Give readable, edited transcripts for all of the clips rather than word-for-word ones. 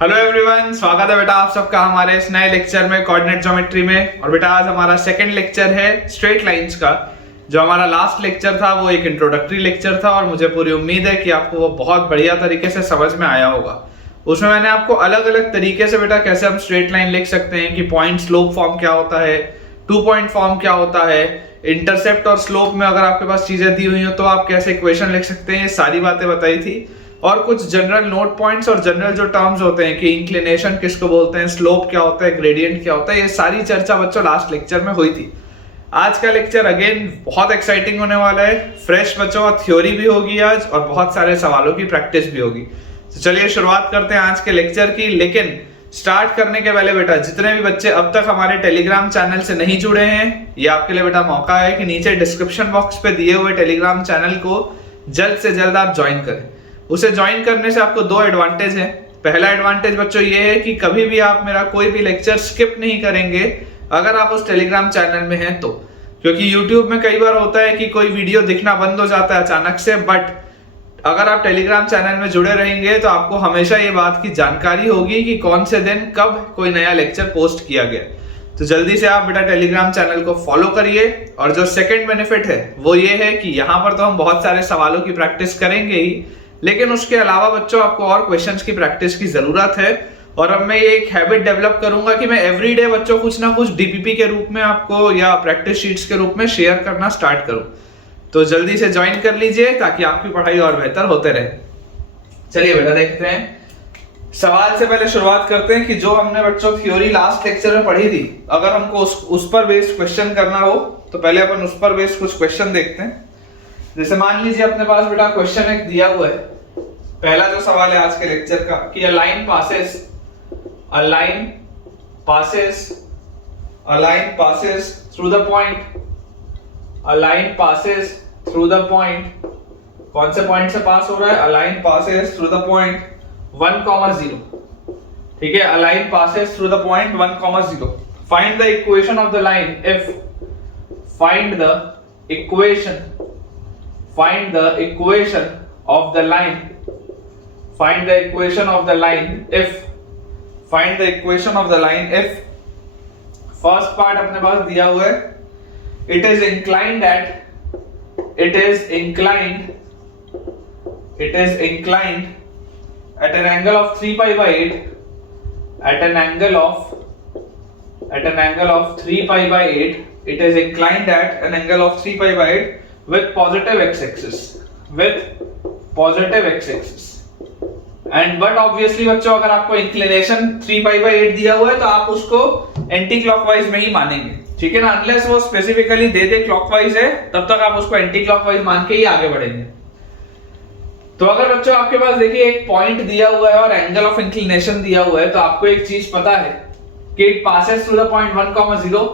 Hello everyone, स्वागत है बेटा आप सबका हमारे इस नए लेक्चर में कोऑर्डिनेट ज्योमेट्री में। और बेटा आज हमारा सेकंड लेक्चर है स्ट्रेट लाइंस का। जो हमारा लास्ट लेक्चर था वो एक इंट्रोडक्टरी लेक्चर था और मुझे पूरी उम्मीद है कि आपको वो बहुत बढ़िया तरीके से समझ में आया होगा। उसमें मैंने आपको अलग अलग तरीके से बेटा कैसे हम स्ट्रेट लाइन लिख सकते हैं कि पॉइंट स्लोप फॉर्म क्या होता है, 2 पॉइंट फॉर्म क्या होता है, इंटरसेप्ट और स्लोप में अगर आपके पास चीजें दी हुई हो तो आप कैसे इक्वेशन लिख सकते हैं, ये सारी बातें बताई थी। और कुछ जनरल नोट पॉइंट्स और जनरल जो टर्म्स होते हैं कि इंक्लिनेशन किसको बोलते हैं, स्लोप क्या होता है, ग्रेडियंट क्या होता है, ये सारी चर्चा बच्चों लास्ट लेक्चर में हुई थी। आज का लेक्चर अगेन बहुत एक्साइटिंग होने वाला है, फ्रेश बच्चों, थ्योरी भी होगी आज और बहुत सारे सवालों की प्रैक्टिस भी होगी। तो चलिए शुरुआत करते हैं आज के लेक्चर की। लेकिन स्टार्ट करने के पहले बेटा जितने भी बच्चे अब तक हमारे टेलीग्राम चैनल से नहीं जुड़े हैं, ये आपके लिए बेटा मौका है कि नीचे डिस्क्रिप्शन बॉक्स पे दिए हुए टेलीग्राम चैनल को जल्द से जल्द आप ज्वाइन करें। उसे ज्वाइन करने से आपको 2 एडवांटेज है। पहला एडवांटेज बच्चों ये है कि कभी भी आप मेरा कोई भी लेक्चर स्किप नहीं करेंगे अगर आप उस टेलीग्राम चैनल में हैं तो। क्योंकि यूट्यूब में कई बार होता है कि कोई वीडियो दिखना बंद हो जाता है अचानक से, बट अगर आप टेलीग्राम चैनल में जुड़े रहेंगे तो आपको हमेशा ये बात की जानकारी होगी कि कौन से दिन कब कोई नया लेक्चर पोस्ट किया गया। तो जल्दी से आप बेटा टेलीग्राम चैनल को फॉलो करिए। और जो सेकंड बेनिफिट है वो ये है कि यहाँ पर तो हम बहुत सारे सवालों की प्रैक्टिस करेंगे ही, लेकिन उसके अलावा बच्चों आपको और क्वेश्चंस की प्रैक्टिस की जरूरत है। और अब मैं ये एक हैबिट डेवलप करूंगा कि मैं एवरीडे बच्चों कुछ ना कुछ डीपीपी के रूप में आपको या प्रैक्टिस शीट्स के रूप में शेयर करना स्टार्ट करूं। तो जल्दी से ज्वाइन कर लीजिए ताकि आपकी पढ़ाई और बेहतर होते रहे। चलिए बेटा देखते हैं, सवाल से पहले शुरुआत करते हैं कि जो हमने बच्चों थ्योरी लास्ट लेक्चर में पढ़ी थी, अगर हमको उस पर बेस्ड क्वेश्चन करना हो तो पहले अपन उस पर बेस्ड कुछ क्वेश्चन देखते हैं। जैसे मान लीजिए अपने पास बेटा क्वेश्चन एक दिया हुआ है। पहला जो सवाल है आज के लेक्चर का कि a line passes through the point, कौन से पॉइंट से पास हो रहा है? a line passes through the point 1, 0। ठीक है, a line passes through the point 1, 0। find the equation of the line if find the equation of the line if first part अपने पास दिया हुआ है it is inclined at an angle of 3 pi by 8 at an angle of 3 pi by 8 it is inclined at an angle of 3 pi by 8 with positive x-axis and but obviously बच्चों अगर आपको inclination 3 pi by 8 दिया हुआ है तो आप उसको anti clockwise में ही मानेंगे, ठीक है ना। अनलेस वो स्पेसिफिकली दे दे क्लॉकवाइज है तब तक आप उसको एंटी क्लॉकवाइज मान के ही आगे बढ़ेंगे। तो अगर बच्चों आपके पास देखिए एक पॉइंट दिया हुआ है और एंगल ऑफ इंक्लिनेशन दिया हुआ है तो आपको एक चीज पता है कि it passes through the point 1, 0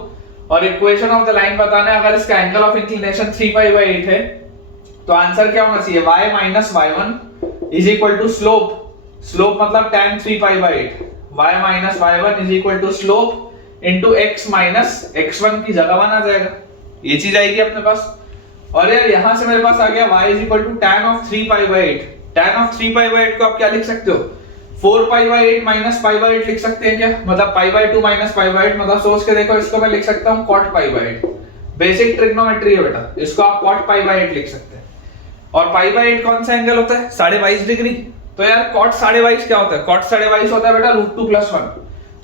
और इक्वेशन ऑफ द लाइन बताना है। अगर इसका angle of inclination 3 pi by 8 है तो आंसर क्या होना चाहिए? y minus y1 is equal to slope मतलब tan 3 pi by 8। y minus y1 is equal to slope into x minus x1 की जगह बना जाएगा, ये चीज आएगी अपने पास। और यार यहां से मेरे पास आ गया y is equal to tan of 3 pi by 8। tan of 3 pi by 8 को आप क्या लिख सकते हो? 4 pi by 8 minus pi by 8 लिख सकते हैं क्या? मतलब pi by 2 minus pi by 8, मतलब सोच के देखो, इसको मैं लिख सकता हूं cot pi by 8। Basic trigonometry है बेटा, इसको आप cot पाई बाई 8 लिख सकते हैं। और पाई बाई 8 कौन सा एंगल होता है? 22.5 डिग्री। तो यार cot 22.5 क्या होता है? cot 22.5 होता है बेटा √2 + 1।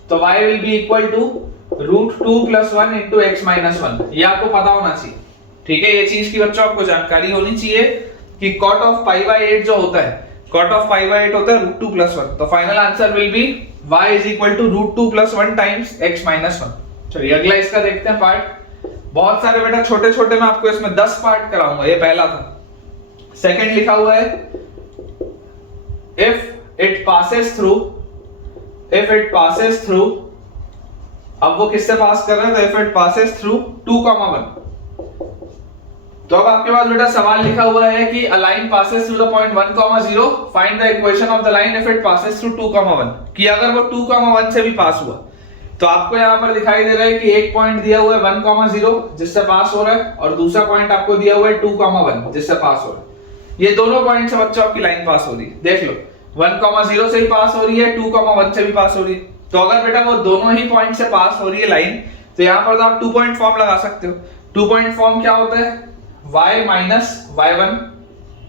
तो y will be equal to √2 + 1 into x - 1। ये आपको पता होना चाहिए, ठीक है। ये चीज की बच्चों आपको जानकारी होनी चाहिए कि cot ऑफ पाई बाई 8 जो होता है, cot ऑफ पाई बाई 8 होता है √2 + 1। तो final answer will be y is equal to √2 + 1 times x - 1। चलिए अगला इसका देखते हैं पार्ट। बहुत सारे बेटा छोटे छोटे मैं आपको इसमें 10 पार्ट कराऊंगा, ये पहला था। सेकंड लिखा हुआ है if it passes through, अब वो किससे पास कर रहे हैं? तो if it passes through 2, 1। तो अब आपके पास बेटा सवाल लिखा हुआ है कि a line passes through the point 1, 0 find the equation of the line if it passes through 2, 1। कि अगर वो 2, 1 से भी पास हुआ तो आपको यहाँ पर दिखाई दे रहा है कि एक पॉइंट दिया हुआ है 1, 0 जिससे पास हो रहा है और दूसरा पॉइंट आपको दिया हुआ है 2, 1 जिससे पास हो रहा है। ये दोनों पॉइंट से बच्चों आपकी लाइन पास हो रही है। देख लो 1,0 से ही पास हो रही है, 2,1 से भी पास हो रही है। तो अगर बेटा वो दोनों ही पॉइंट से पास हो रही है लाइन, तो यहाँ पर तो आप 2 पॉइंट फॉर्म लगा सकते हो। 2 पॉइंट फॉर्म क्या होता है? y माइनस y1,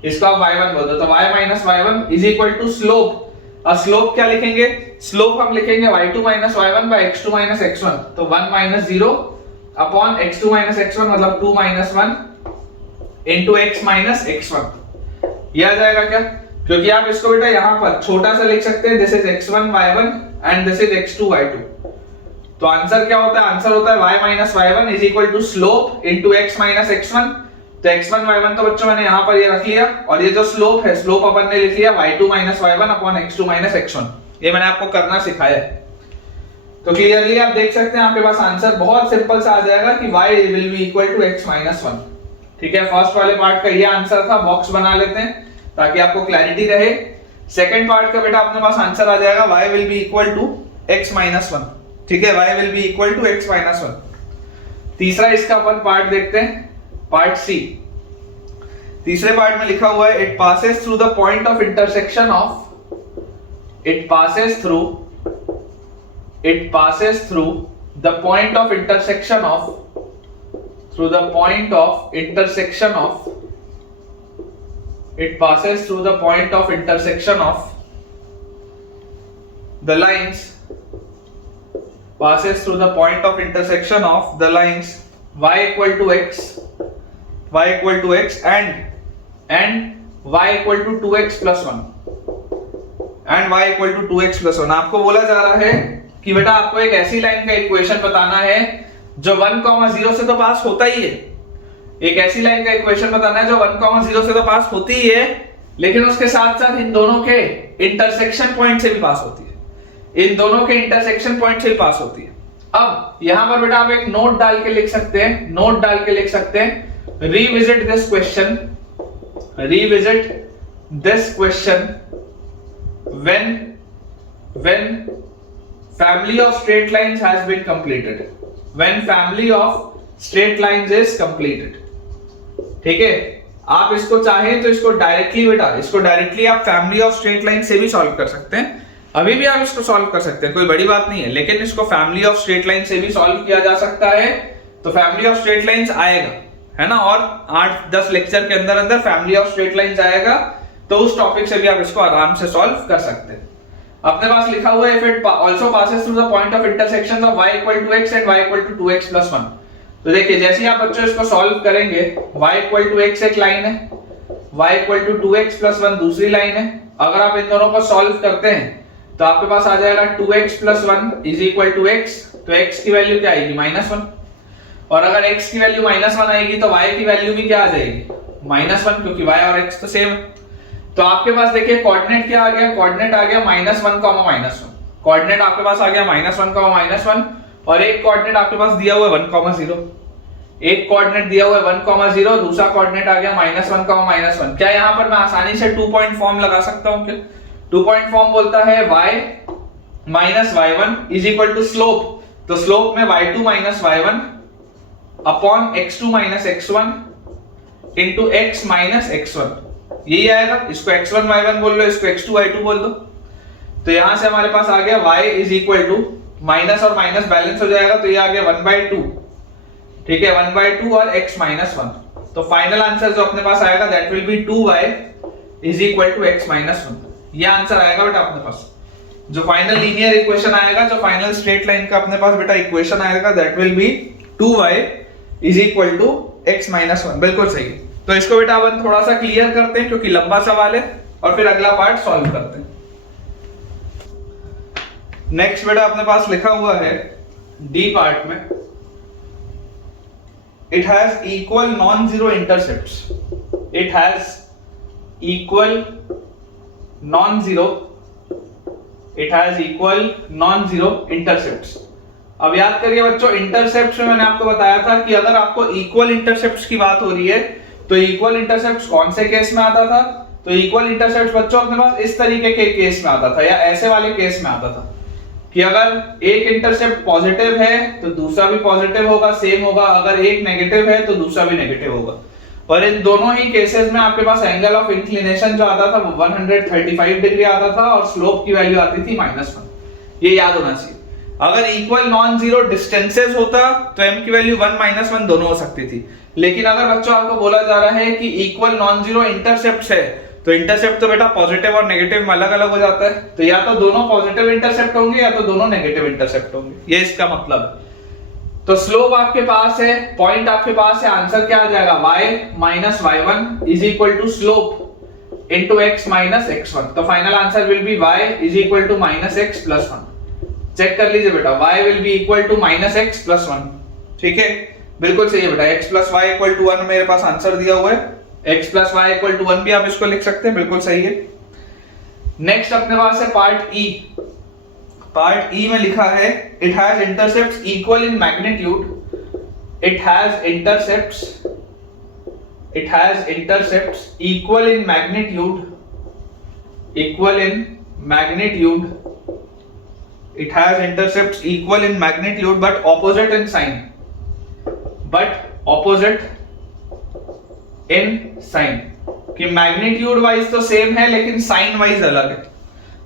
इसको आप y1 बोल दो, तो y minus y1 is equal to slope. और स्लोप क्या लिखेंगे? स्लोप हम लिखेंगे y2 minus y1 bye x2 minus x1। तो 1 minus 0 upon x2 minus x1 मतलब 2 minus 1 into x minus x1। ये आ जाएगा क्या? क्योंकि आप इसको बेटा यहाँ पर छोटा सा लिख सकते हैं, this is x1 y1 and this is x2 y2। तो आंसर क्या होता है? आंसर होता है y minus y1 is equal to slope into x minus x1। तो x1 y1 तो बच्चों मैंने यहाँ पर ये रख लिया, और ये जो स्लोप है, स्लोप अपन ने लिख लिया y2 minus y1 upon x2 minus x1। ये मैंने आपको करना सिखाया है। तो क्लियरली आप देख सकते हैं आपके पास आंसर बहुत सिंपल सा आ जाएगा कि y will be equal to x minus 1। ठीक है, फर्स्ट वाले पार्ट का ये आंसर था। बॉक्स बना लेते हैं ताकि आपको क्लैरिटी रहे। सेकंड पार्ट का बेटा अपने पास आंसर आ जाएगा y will be equal to x minus 1। ठीक है, y will be equal to x minus 1। तीसरा इसका अपन पार्ट देखते हैं, पार्ट सी। तीसरे पार्ट में लिखा हुआ है it passes through the point of intersection of, it passes through the point of intersection of, it passes through the point of intersection of the lines, passes through the point of intersection of the lines y equal to x and y equal to 2x plus 1 and y equal to 2x plus 1। आपको बोला जा रहा है कि बेटा आपको एक ऐसी लाइन का इक्वेशन बताना है जो 1,0 से तो पास होता ही है। एक ऐसी लाइन का इक्वेशन बताना है जो 1,0 से तो पास होती ही है, लेकिन उसके साथ साथ इन दोनों के इंटरसेक्शन पॉइंट से भी पास होती है। इन दोनों के इंटरसेक्शन पॉइंट से भी पास होती है। अब यहां पर बेटा आप एक नोट डाल के लिख सकते हैं, revisit this question when family of straight lines has been completed, when family of straight lines is completed। ठीक है, आप इसको चाहें तो इसको डायरेक्टली आप फैमिली ऑफ स्ट्रेट लाइन से भी सॉल्व कर सकते हैं। अभी भी आप इसको सॉल्व कर सकते हैं, कोई बड़ी बात नहीं है, लेकिन इसको फैमिली ऑफ स्ट्रेट लाइन से भी सॉल्व किया जा सकता है। तो फैमिली ऑफ स्ट्रेट लाइंस आएगा, है ना, और 8-10 लेक्चर के अंदर फैमिली ऑफ स्ट्रेट लाइंस आएगा, तो उस टॉपिक से भी आप इसको आराम से सॉल्व कर सकते हैं। अपने पास लिखा हुआ है if it also passes through the point of intersection of y equal to x and y equal to 2x plus 1। तो देखिए जैसे ही आप बच्चों इसको सॉल्व करेंगे, y इक्वल टू x एक लाइन है, y equal to 2x plus 1 दूसरी लाइन है। अगर आप इन दोनों को सॉल्व करते हैं तो आपके पास आ जाएगा 2x plus 1 is equal to x। तो x की वैल्यू क्या आएगी? -1। और अगर x की वैल्यू -1 आएगी तो y की वैल्यू भी क्या आ जाएगी? -1, क्योंकि y और x तो सेम है। तो आपके पास देखिए कोऑर्डिनेट क्या आ गया? कोऑर्डिनेट आ गया -1, कोऑर्डिनेट आपके पास आ गया -1, और एक कोऑर्डिनेट आपके पास दिया हुआ है 1,0। एक कोऑर्डिनेट दिया हुआ है 1,0, दूसरा कोऑर्डिनेट आ गया -1, क्या यहां पर मैं आसानी से 2 पॉइंट फॉर्म लगा सकता हूं क्या? 2 पॉइंट फॉर्म बोलता है y minus y1 is equal to slope. तो स्लोप में y2 minus y1 upon x2 minus x1 into x minus x1, यही आएगा। इसको x1 y1 बोल लो, इसको x2 y2 बोल दो। तो यहां से हमारे पास आ गया y is equal to, minus और माइनस बैलेंस हो जाएगा, तो ये आ गया 1/2। ठीक है, 1/2 और x माइनस 1। तो फाइनल आंसर जो अपने पास आएगा that will be 2y is equal to x minus 1। ये आंसर आएगा बेटा अपने पास। जो फाइनल लीनियर इक्वेशन आएगा, जो फाइनल स्ट्रेट लाइन का अपने पास बेटा इक्वेशन आएगा that will be 2y is equal to x minus 1। बिल्कुल सही। तो इसको बेटा अपन थोड़ा सा क्लियर करते हैं क्योंकि लंबा सवाल है, और फिर अगला पार्ट सॉल्व करते हैं। नेक्स्ट बेटा अपने पास लिखा हुआ है डी पार्ट में, it has equal non zero intercepts. It has equal non zero intercepts. अब याद करिए बच्चों, इंटरसेप्ट्स में मैंने आपको बताया था कि अगर आपको इक्वल इंटरसेप्ट्स की बात हो रही है तो इक्वल इंटरसेप्ट्स कौन से केस में आता था? तो इक्वल इंटरसेप्ट्स बच्चों अपने पास इस तरीके के केस में आता था, या ऐसे वाले केस में आता था कि अगर एक इंटरसेप्ट पॉजिटिव है तो दूसरा भी पॉजिटिव होगा, सेम होगा। अगर एक नेगेटिव है तो दूसरा भी नेगेटिव होगा। और इन दोनों ही केसेस में आपके पास एंगल ऑफ इंक्लिनेशन जो आता था वो 135 डिग्री आता था और स्लोप की वैल्यू आती थी -1। ये याद होना चाहिए। अगर इक्वल नॉन जीरो डिस्टेंसेस होता तो m की वैल्यू 1 -1 दोनों हो सकती थी, लेकिन अगर बच्चों आपको बोला जा रहा है कि इक्वल नॉन जीरो इंटरसेप्ट है तो इंटरसेप्ट तो बेटा पॉजिटिव और नेगेटिव में अलग अलग हो जाता है, तो या तो दोनों पॉजिटिव इंटरसेप्ट होंगे या तो दोनों नेगेटिव इंटरसेप्ट होंगे, ये इसका मतलब है। तो स्लोप आपके पास है, पॉइंट आपके पास है, आंसर क्या आ जाएगा y - y1 is equal to slope into x - x1। तो final answer will be y is equal to -x + 1। Check कर लीजिए बेटा, y will be equal to -x + 1। ठीक है, बिल्कुल सही है बेटा, x + y = 1 मेरे पास आंसर दिया हुआ है। x + y = 1 भी आप इसको लिख सकते हैं, बिल्कुल सही है। नेक्स्ट अपने पास है पार्ट ई। पार्ट ई में लिखा है it has intercepts equal in magnitude, it has intercepts equal in magnitude, it has intercepts equal in magnitude but opposite in sign, कि मैग्नीट्यूड वाइज तो सेम है लेकिन साइन वाइज अलग है।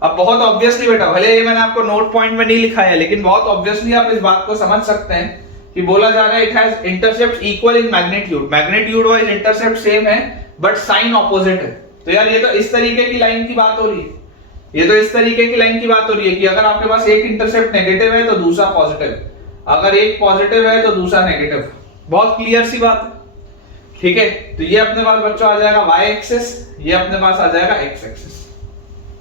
अब बहुत ऑब्वियसली बेटा, भले ये मैंने आपको नोट पॉइंट में नहीं लिखा है लेकिन बहुत ऑब्वियसली आप इस बात को समझ सकते हैं कि बोला जा रहा है it has intercepts equal in magnitude, magnitude wise intercept same है बट साइन ऑपोजिट है। तो यार ये तो इस तरीके की लाइन की बात हो रही है, कि अगर आपके पास एक इंटरसेप्ट नेगेटिव है तो दूसरा पॉजिटिव है, अगर एक पॉजिटिव है तो दूसरा नेगेटिव। बहुत क्लियर सी बात है। ठीक है, तो ये अपने पास बच्चों आ जाएगा y एक्सिस, ये अपने पास आ जाएगा x एक्सिस।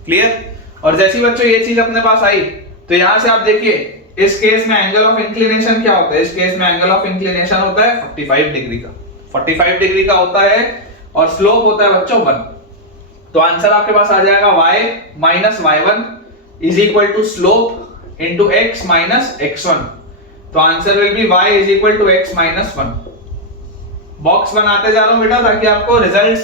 क्लियर। और जैसी बच्चों ये चीज अपने पास आई तो यहां से आप देखिए इस केस में एंगल ऑफ इंक्लिनेशन क्या होता है, इस केस में एंगल ऑफ इंक्लिनेशन होता है 45 डिग्री का, 45 डिग्री का होता है और स्लोप होता है बच्चों 1। तो आंसर आपके पास आ जाएगा y - y1 is equal to slope into x - x1। तो answer will be y is equal to x - 1। Box बनाते जा रहा हूं बेटा ताकि आपको रिजल्ट्स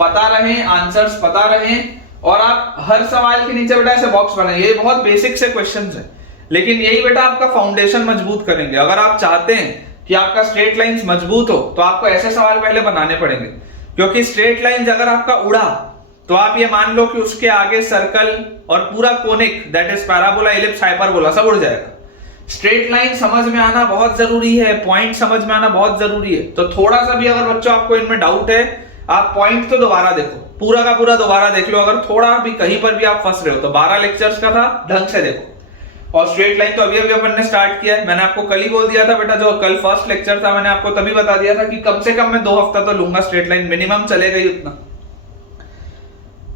पता रहे, आंसर्स पता रहे और आप हर सवाल के नीचे बेटा ऐसे बॉक्स बनाइए। ये बहुत बेसिक से क्वेश्चंस हैं लेकिन यही बेटा आपका फाउंडेशन मजबूत करेंगे। अगर आप चाहते हैं कि आपका स्ट्रेट लाइंस मजबूत हो तो आपको ऐसे सवाल पहले बनाने पड़ेंगे, क्योंकि स्ट्रेट लाइंस अगर आपका उड़ा तो आप ये मान लो कि उसके आगे सर्कल और पूरा conic that is parabola, ellipse, hyperbola सब उड़ जाएगा। स्ट्रेट लाइन समझ में आना बहुत जरूरी है, पॉइंट समझ में आना बहुत जरूरी है। तो थोड़ा सा भी अगर बच्चों आपको इनमें डाउट है, आप पॉइंट तो दोबारा देखो, पूरा का पूरा दोबारा देख लो। अगर थोड़ा भी कहीं पर भी आप फंस रहे हो तो 12 लेक्चर्स का था, ढंग से देखो। और स्ट्रेट लाइन तो अभी अभी अपन ने स्टार्ट किया है, मैंने आपको कल ही बोल दिया था बेटा, जो कल फर्स्ट लेक्चर था मैंने आपको तभी बता दिया था कि कम से कम मैं 2 हफ्ता तो लूंगा, स्ट्रेट लाइन मिनिमम चलेगा ही उतना।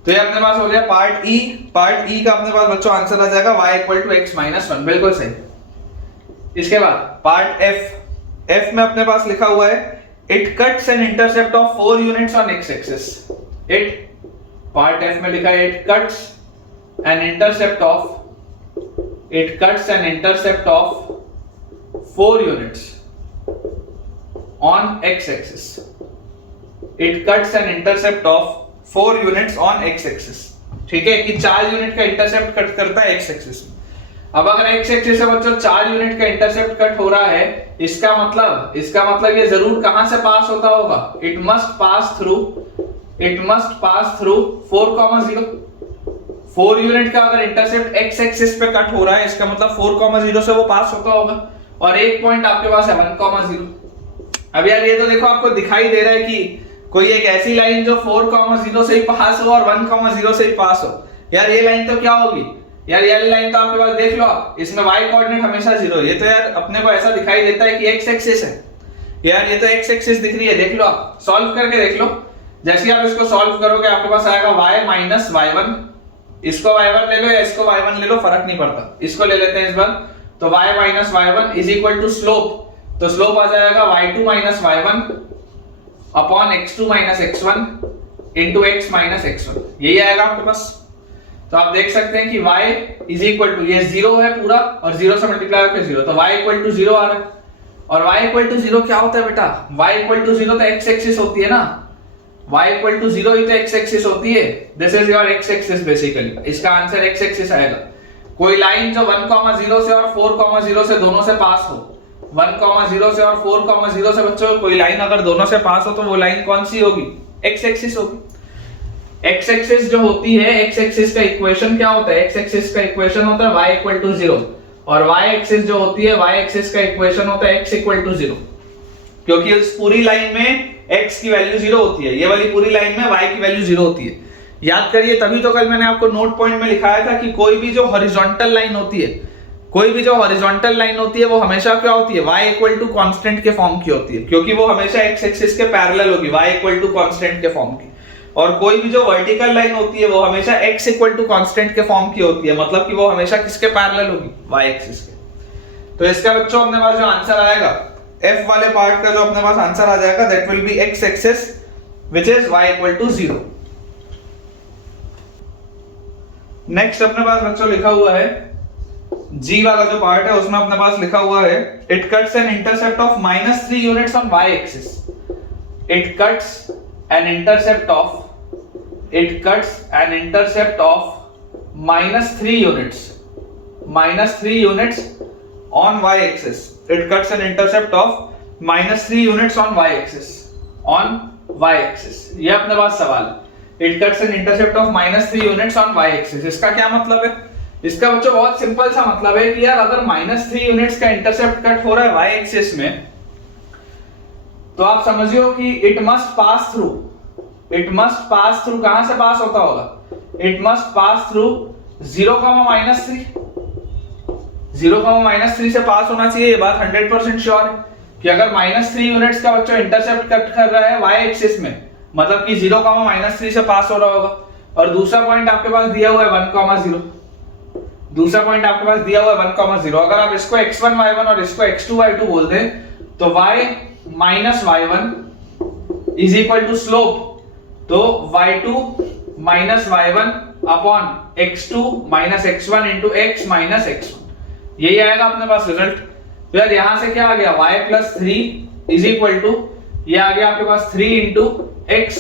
तो ये अपने पास हो गया पार्ट ई। पार्ट ई का अपने पास बच्चों आंसर आ जाएगा y = x - 1, बिल्कुल सही। इसके बाद पार्ट एफ। एफ में अपने पास लिखा हुआ है it cuts an intercept of 4 units on x axis. Part F में लिखा है it cuts an intercept of 4 units on x axis. It cuts an intercept of 4 units on x axis. ठीक है, कि 4 यूनिट का इंटरसेप्ट कट करता है x axis में। अब अगर x एक्सिस से बच्चों 4 यूनिट का इंटरसेप्ट कट हो रहा है, इसका मतलब ये जरूर कहां से पास होता होगा, it must pass through 4,0। 4 unit का अगर इंटरसेप्ट x एक्सिस पे कट हो रहा है, इसका मतलब 4,0 से वो पास होता होगा। और एक पॉइंट आपके पास है 1,0। अब यार ये तो देखो आपको दिखाई दे रहा है कि कोई एक ऐसी लाइन जो 4,0 से ही पास हो और 1,0 से ही पास हो। यार ये लाइन तो क्या होगी, यार ये लाइन तो आपके पास देख लो आप, इसमें y कोऑर्डिनेट हमेशा 0। ये तो यार अपने को ऐसा दिखाई देता है कि x एक्सिस है। यार ये तो x एक्सिस दिख रही है, देख लो आप, सॉल्व करके देख लो। जैसे आप इसको सॉल्व करोगे आपके पास आएगा y - y1। इसको y1 ले लो या इसको y1 ले लो, फर्क नहीं पड़ता, इसको ले लेते हैं इस बार। तो y - y1 is equal to slope, तो स्लोप आ जाएगा y2 - y1 upon x2 - x1 into x - x1, यही आएगा आपके पास। तो आप देख सकते हैं कि y इज इक्वल टू, ये 0 है पूरा और 0 से मल्टीप्लाई होकर 0, तो y = 0 आ रहा है। और y = 0 क्या होता है बेटा, y = 0 तो x एक्सिस होती है ना, y = 0 ही तो x एक्सिस होती है। This is your x axis basically, इसका आंसर x एक्सिस आएगा। कोई लाइन जो 1,0 से और 4,0 से दोनों से पास हो, 1,0 से और 4,0 से बच्चों कोई लाइन अगर दोनों से पास हो तो वो लाइन कौन सी होगी? एक्स एक्सिस होगी। एक्स एक्सिस जो होती है, एक्स एक्सिस का इक्वेशन क्या होता है? एक्स एक्सिस का इक्वेशन होता है y इक्वल टू 0 और y एक्सिस जो होती है, y एक्सिस का इक्वेशन होता है x इक्वल टू 0, क्योंकि उस पूरी लाइन में x की वैल्यू 0 होती है, ये वाली पूरी लाइन में y की वैल्यू 0 होती है। याद करिए, तभी तो कल मैंने आपको नोट पॉइंट में लिखाया था कि कोई भी जो हॉरिजॉन्टल लाइन होती है, कोई भी जो हॉरिजॉन्टल लाइन होती है वो हमेशा क्या होती है? y इक्वल टू कांस्टेंट के फॉर्म की होती है, क्योंकि वो हमेशा x एक्सिस के पैरेलल होगी, y इक्वल टू कांस्टेंट के फॉर्म की। और कोई भी जो वर्टिकल लाइन होती है वो हमेशा x इक्वल टू कांस्टेंट के फॉर्म की होती है, मतलब कि वो हमेशा किसके पैरेलल होगी? y एक्सिस के। तो इसका बच्चों अपने पास जो आंसर आएगा, f वाले पार्ट का जो अपने पास आंसर आ जाएगा, that will be x axis which is y equal to 0। Next अपने पास बच्चों लिखा हुआ है G वाला जो पार्ट है, उसमें अपने पास लिखा हुआ है it cuts an intercept of -3 units on y axis. It cuts an intercept of -3 units on y axis. It cuts an intercept of -3 units on y axis. ये अपने पास सवाल है। It cuts an intercept of -3 units on y axis. इसका क्या मतलब है? इसका बच्चों बहुत सिंपल सा मतलब है कि यार अगर -3 यूनिट्स का इंटरसेप्ट कट हो रहा है y एक्सिस में, तो आप समझियो कि इट मस्ट पास थ्रू कहां से पास होता होगा? It must pass through 0, -3। 0, -3 से पास होना चाहिए। ये बात 100% श्योर है कि अगर -3 यूनिट्स का बच्चों इंटरसेप्ट कट कर रहा है y एक्सिस में, मतलब कि 0, -3 से पास हो रहा होगा। और दूसरा पॉइंट आपके पास दिया हुआ है 1,0। दूसरा पॉइंट आपके पास दिया हुआ है 1,0। अगर आप इसको x1 y1 और इसको x2 y2 बोल दें तो y minus y1 is equal to slope, तो y2 minus y1 upon x2 minus x1 into x minus x1। यही आएगा अपने पास रिजल्ट। तो यार यहां से क्या आ गया? y plus 3 is equal to, ये आ गया आपके पास 3 इंटू x,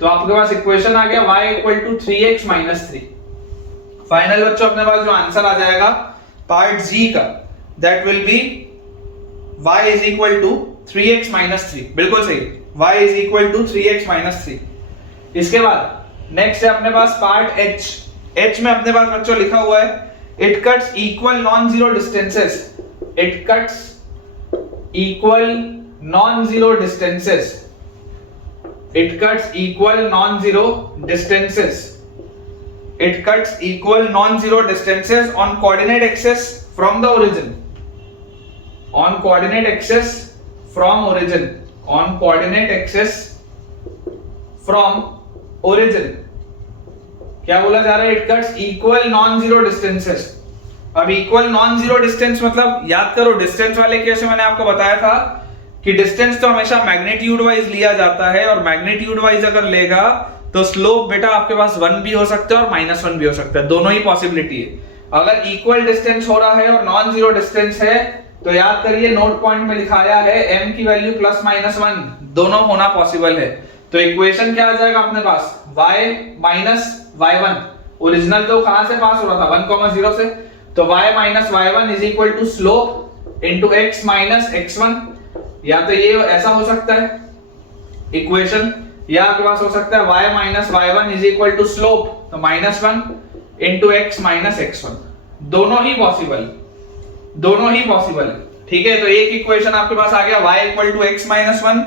तो आपके पास इक्वेशन आ गया y equal to 3x minus 3। Final बच्चों अपने पास जो आंसर आ जाएगा पार्ट जी का, that will be y is equal to 3x minus 3। बिल्कुल सही, y is equal to 3x minus 3। इसके बाद नेक्स्ट है अपने पास पार्ट h। h में अपने पास बच्चों लिखा हुआ है it cuts equal non zero distances. It cuts equal non zero distances. It cuts equal non zero distances. It cuts equal non-zero distances on coordinate axis from the origin. On coordinate axis from origin. On coordinate axis from origin. क्या बोला जा रहा है? It cuts equal non-zero distances. अब equal non-zero distance मतलब याद करो, distance वाले केस में मैंने आपको बताया था कि डिस्टेंस तो हमेशा मैग्नीट्यूड वाइज लिया जाता है, और मैग्नीट्यूड वाइज अगर लेगा तो स्लोप बेटा आपके पास 1 भी हो सकता है और -1 भी हो सकता है, दोनों ही पॉसिबिलिटी है। अगर इक्वल डिस्टेंस हो रहा है और नॉन जीरो डिस्टेंस है तो याद करिए नोट पॉइंट में लिखाया है m की वैल्यू +-1 दोनों होना पॉसिबल है। तो इक्वेशन क्या आ जाएगा अपने पास? y माइनस y1, ओरिजिनल तो कहां से पास हो रहा था? 1,0 से, तो y minus y1 is equal to slope into x minus x1। या तो ये ऐसा हो सकता है इक्वेशन, या आपके पास हो सकता है y minus y1 is equal to slope, तो -1 इंटू x माइनस x1। दोनों ही पॉसिबल है। ठीक है, तो एक इक्वेशन आपके पास आ गया y equal to x minus 1।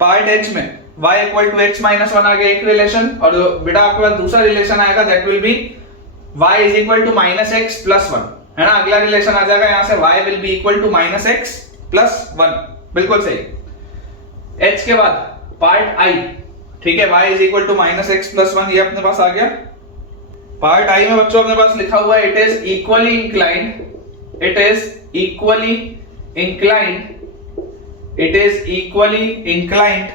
Part h में y equal to x minus 1 आ गया एक रिलेशन, और बेटा आपके पास दूसरा रिलेशन आएगा that will be y is equal to -x plus 1, है ना। अगला रिलेशन आ जाएगा यहां से y will be equal to -x plus 1। बिल्कुल सही। h के बाद पार्ट i, ठीक है, y is equal to -x plus 1, ये अपने पास आ गया। पार्ट i में बच्चों अपने पास लिखा हुआ है it is equally inclined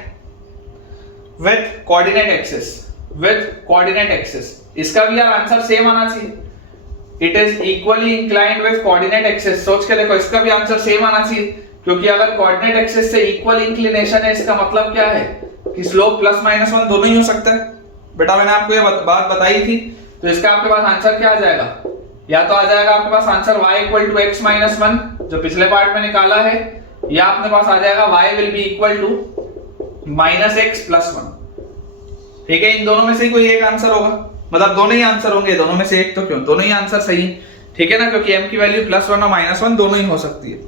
with coordinate axis. इसका भी यार आंसर सेम आना चाहिए। It is equally inclined with coordinate axis. सोच के देखो, इसका भी आंसर सेम आना चाहिए, क्योंकि अगर कोऑर्डिनेट एक्सिस से इक्वल इंक्लिनेशन है, इसका मतलब क्या है कि स्लोप +-1 दोनों ही हो सकता है। बेटा मैंने आपको ये बात बताई थी। तो इसका आपके पास आंसर क्या आ जाएगा? या तो आ जाएगा आपके पास answer y equal to x minus 1 जो पिछले पार्ट में निकाला है, या अपने पास आ जाएगा y will be equal to -x+1। ठीक है, इन दोनों में से कोई एक आंसर होगा, मतलब दोनों ही आंसर होंगे, दोनों में से एक तो क्यों, दोनों ही आंसर सही है। ठीक है ना, क्योंकि m की वैल्यू +1 और -1 दोनों ही हो सकती है।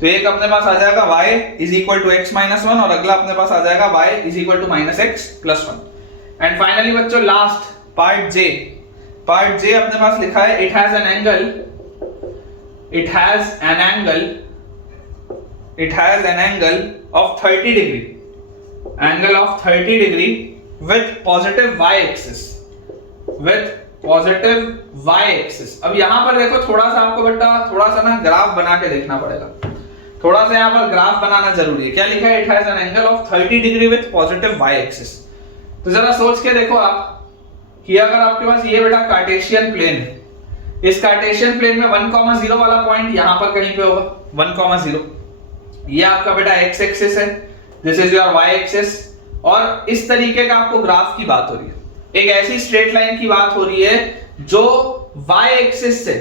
तो एक अपने पास आ जाएगा y is equal to x-1 और अगला अपने पास आ जाएगा y is equal to -x+1। And finally बच्चों लास्ट पार्ट J अपने पास लिखा है it has an angle of 30 degree with positive y axis। अब यहां पर देखो थोड़ा सा आपको बेटा थोड़ा सा ना ग्राफ बना के देखना पड़ेगा, थोड़ा सा यहां पर ग्राफ बनाना जरूरी है। क्या लिखा है? It has an angle of 30 degree with positive y axis. तो जरा सोच के देखो आप कि अगर आपके पास ये बेटा कार्टेशियन प्लेन है, इस कार्टेशियन प्लेन में 1,0 वाला पॉइंट यहां पर कहीं पे होगा 1,0। ये आपका बेटा x एक्सिस है, this is your y axis, और इस तरीके का आपको ग्राफ की बात हो रही है, एक ऐसी स्ट्रेट लाइन की बात हो रही है जो y एक्सिस से,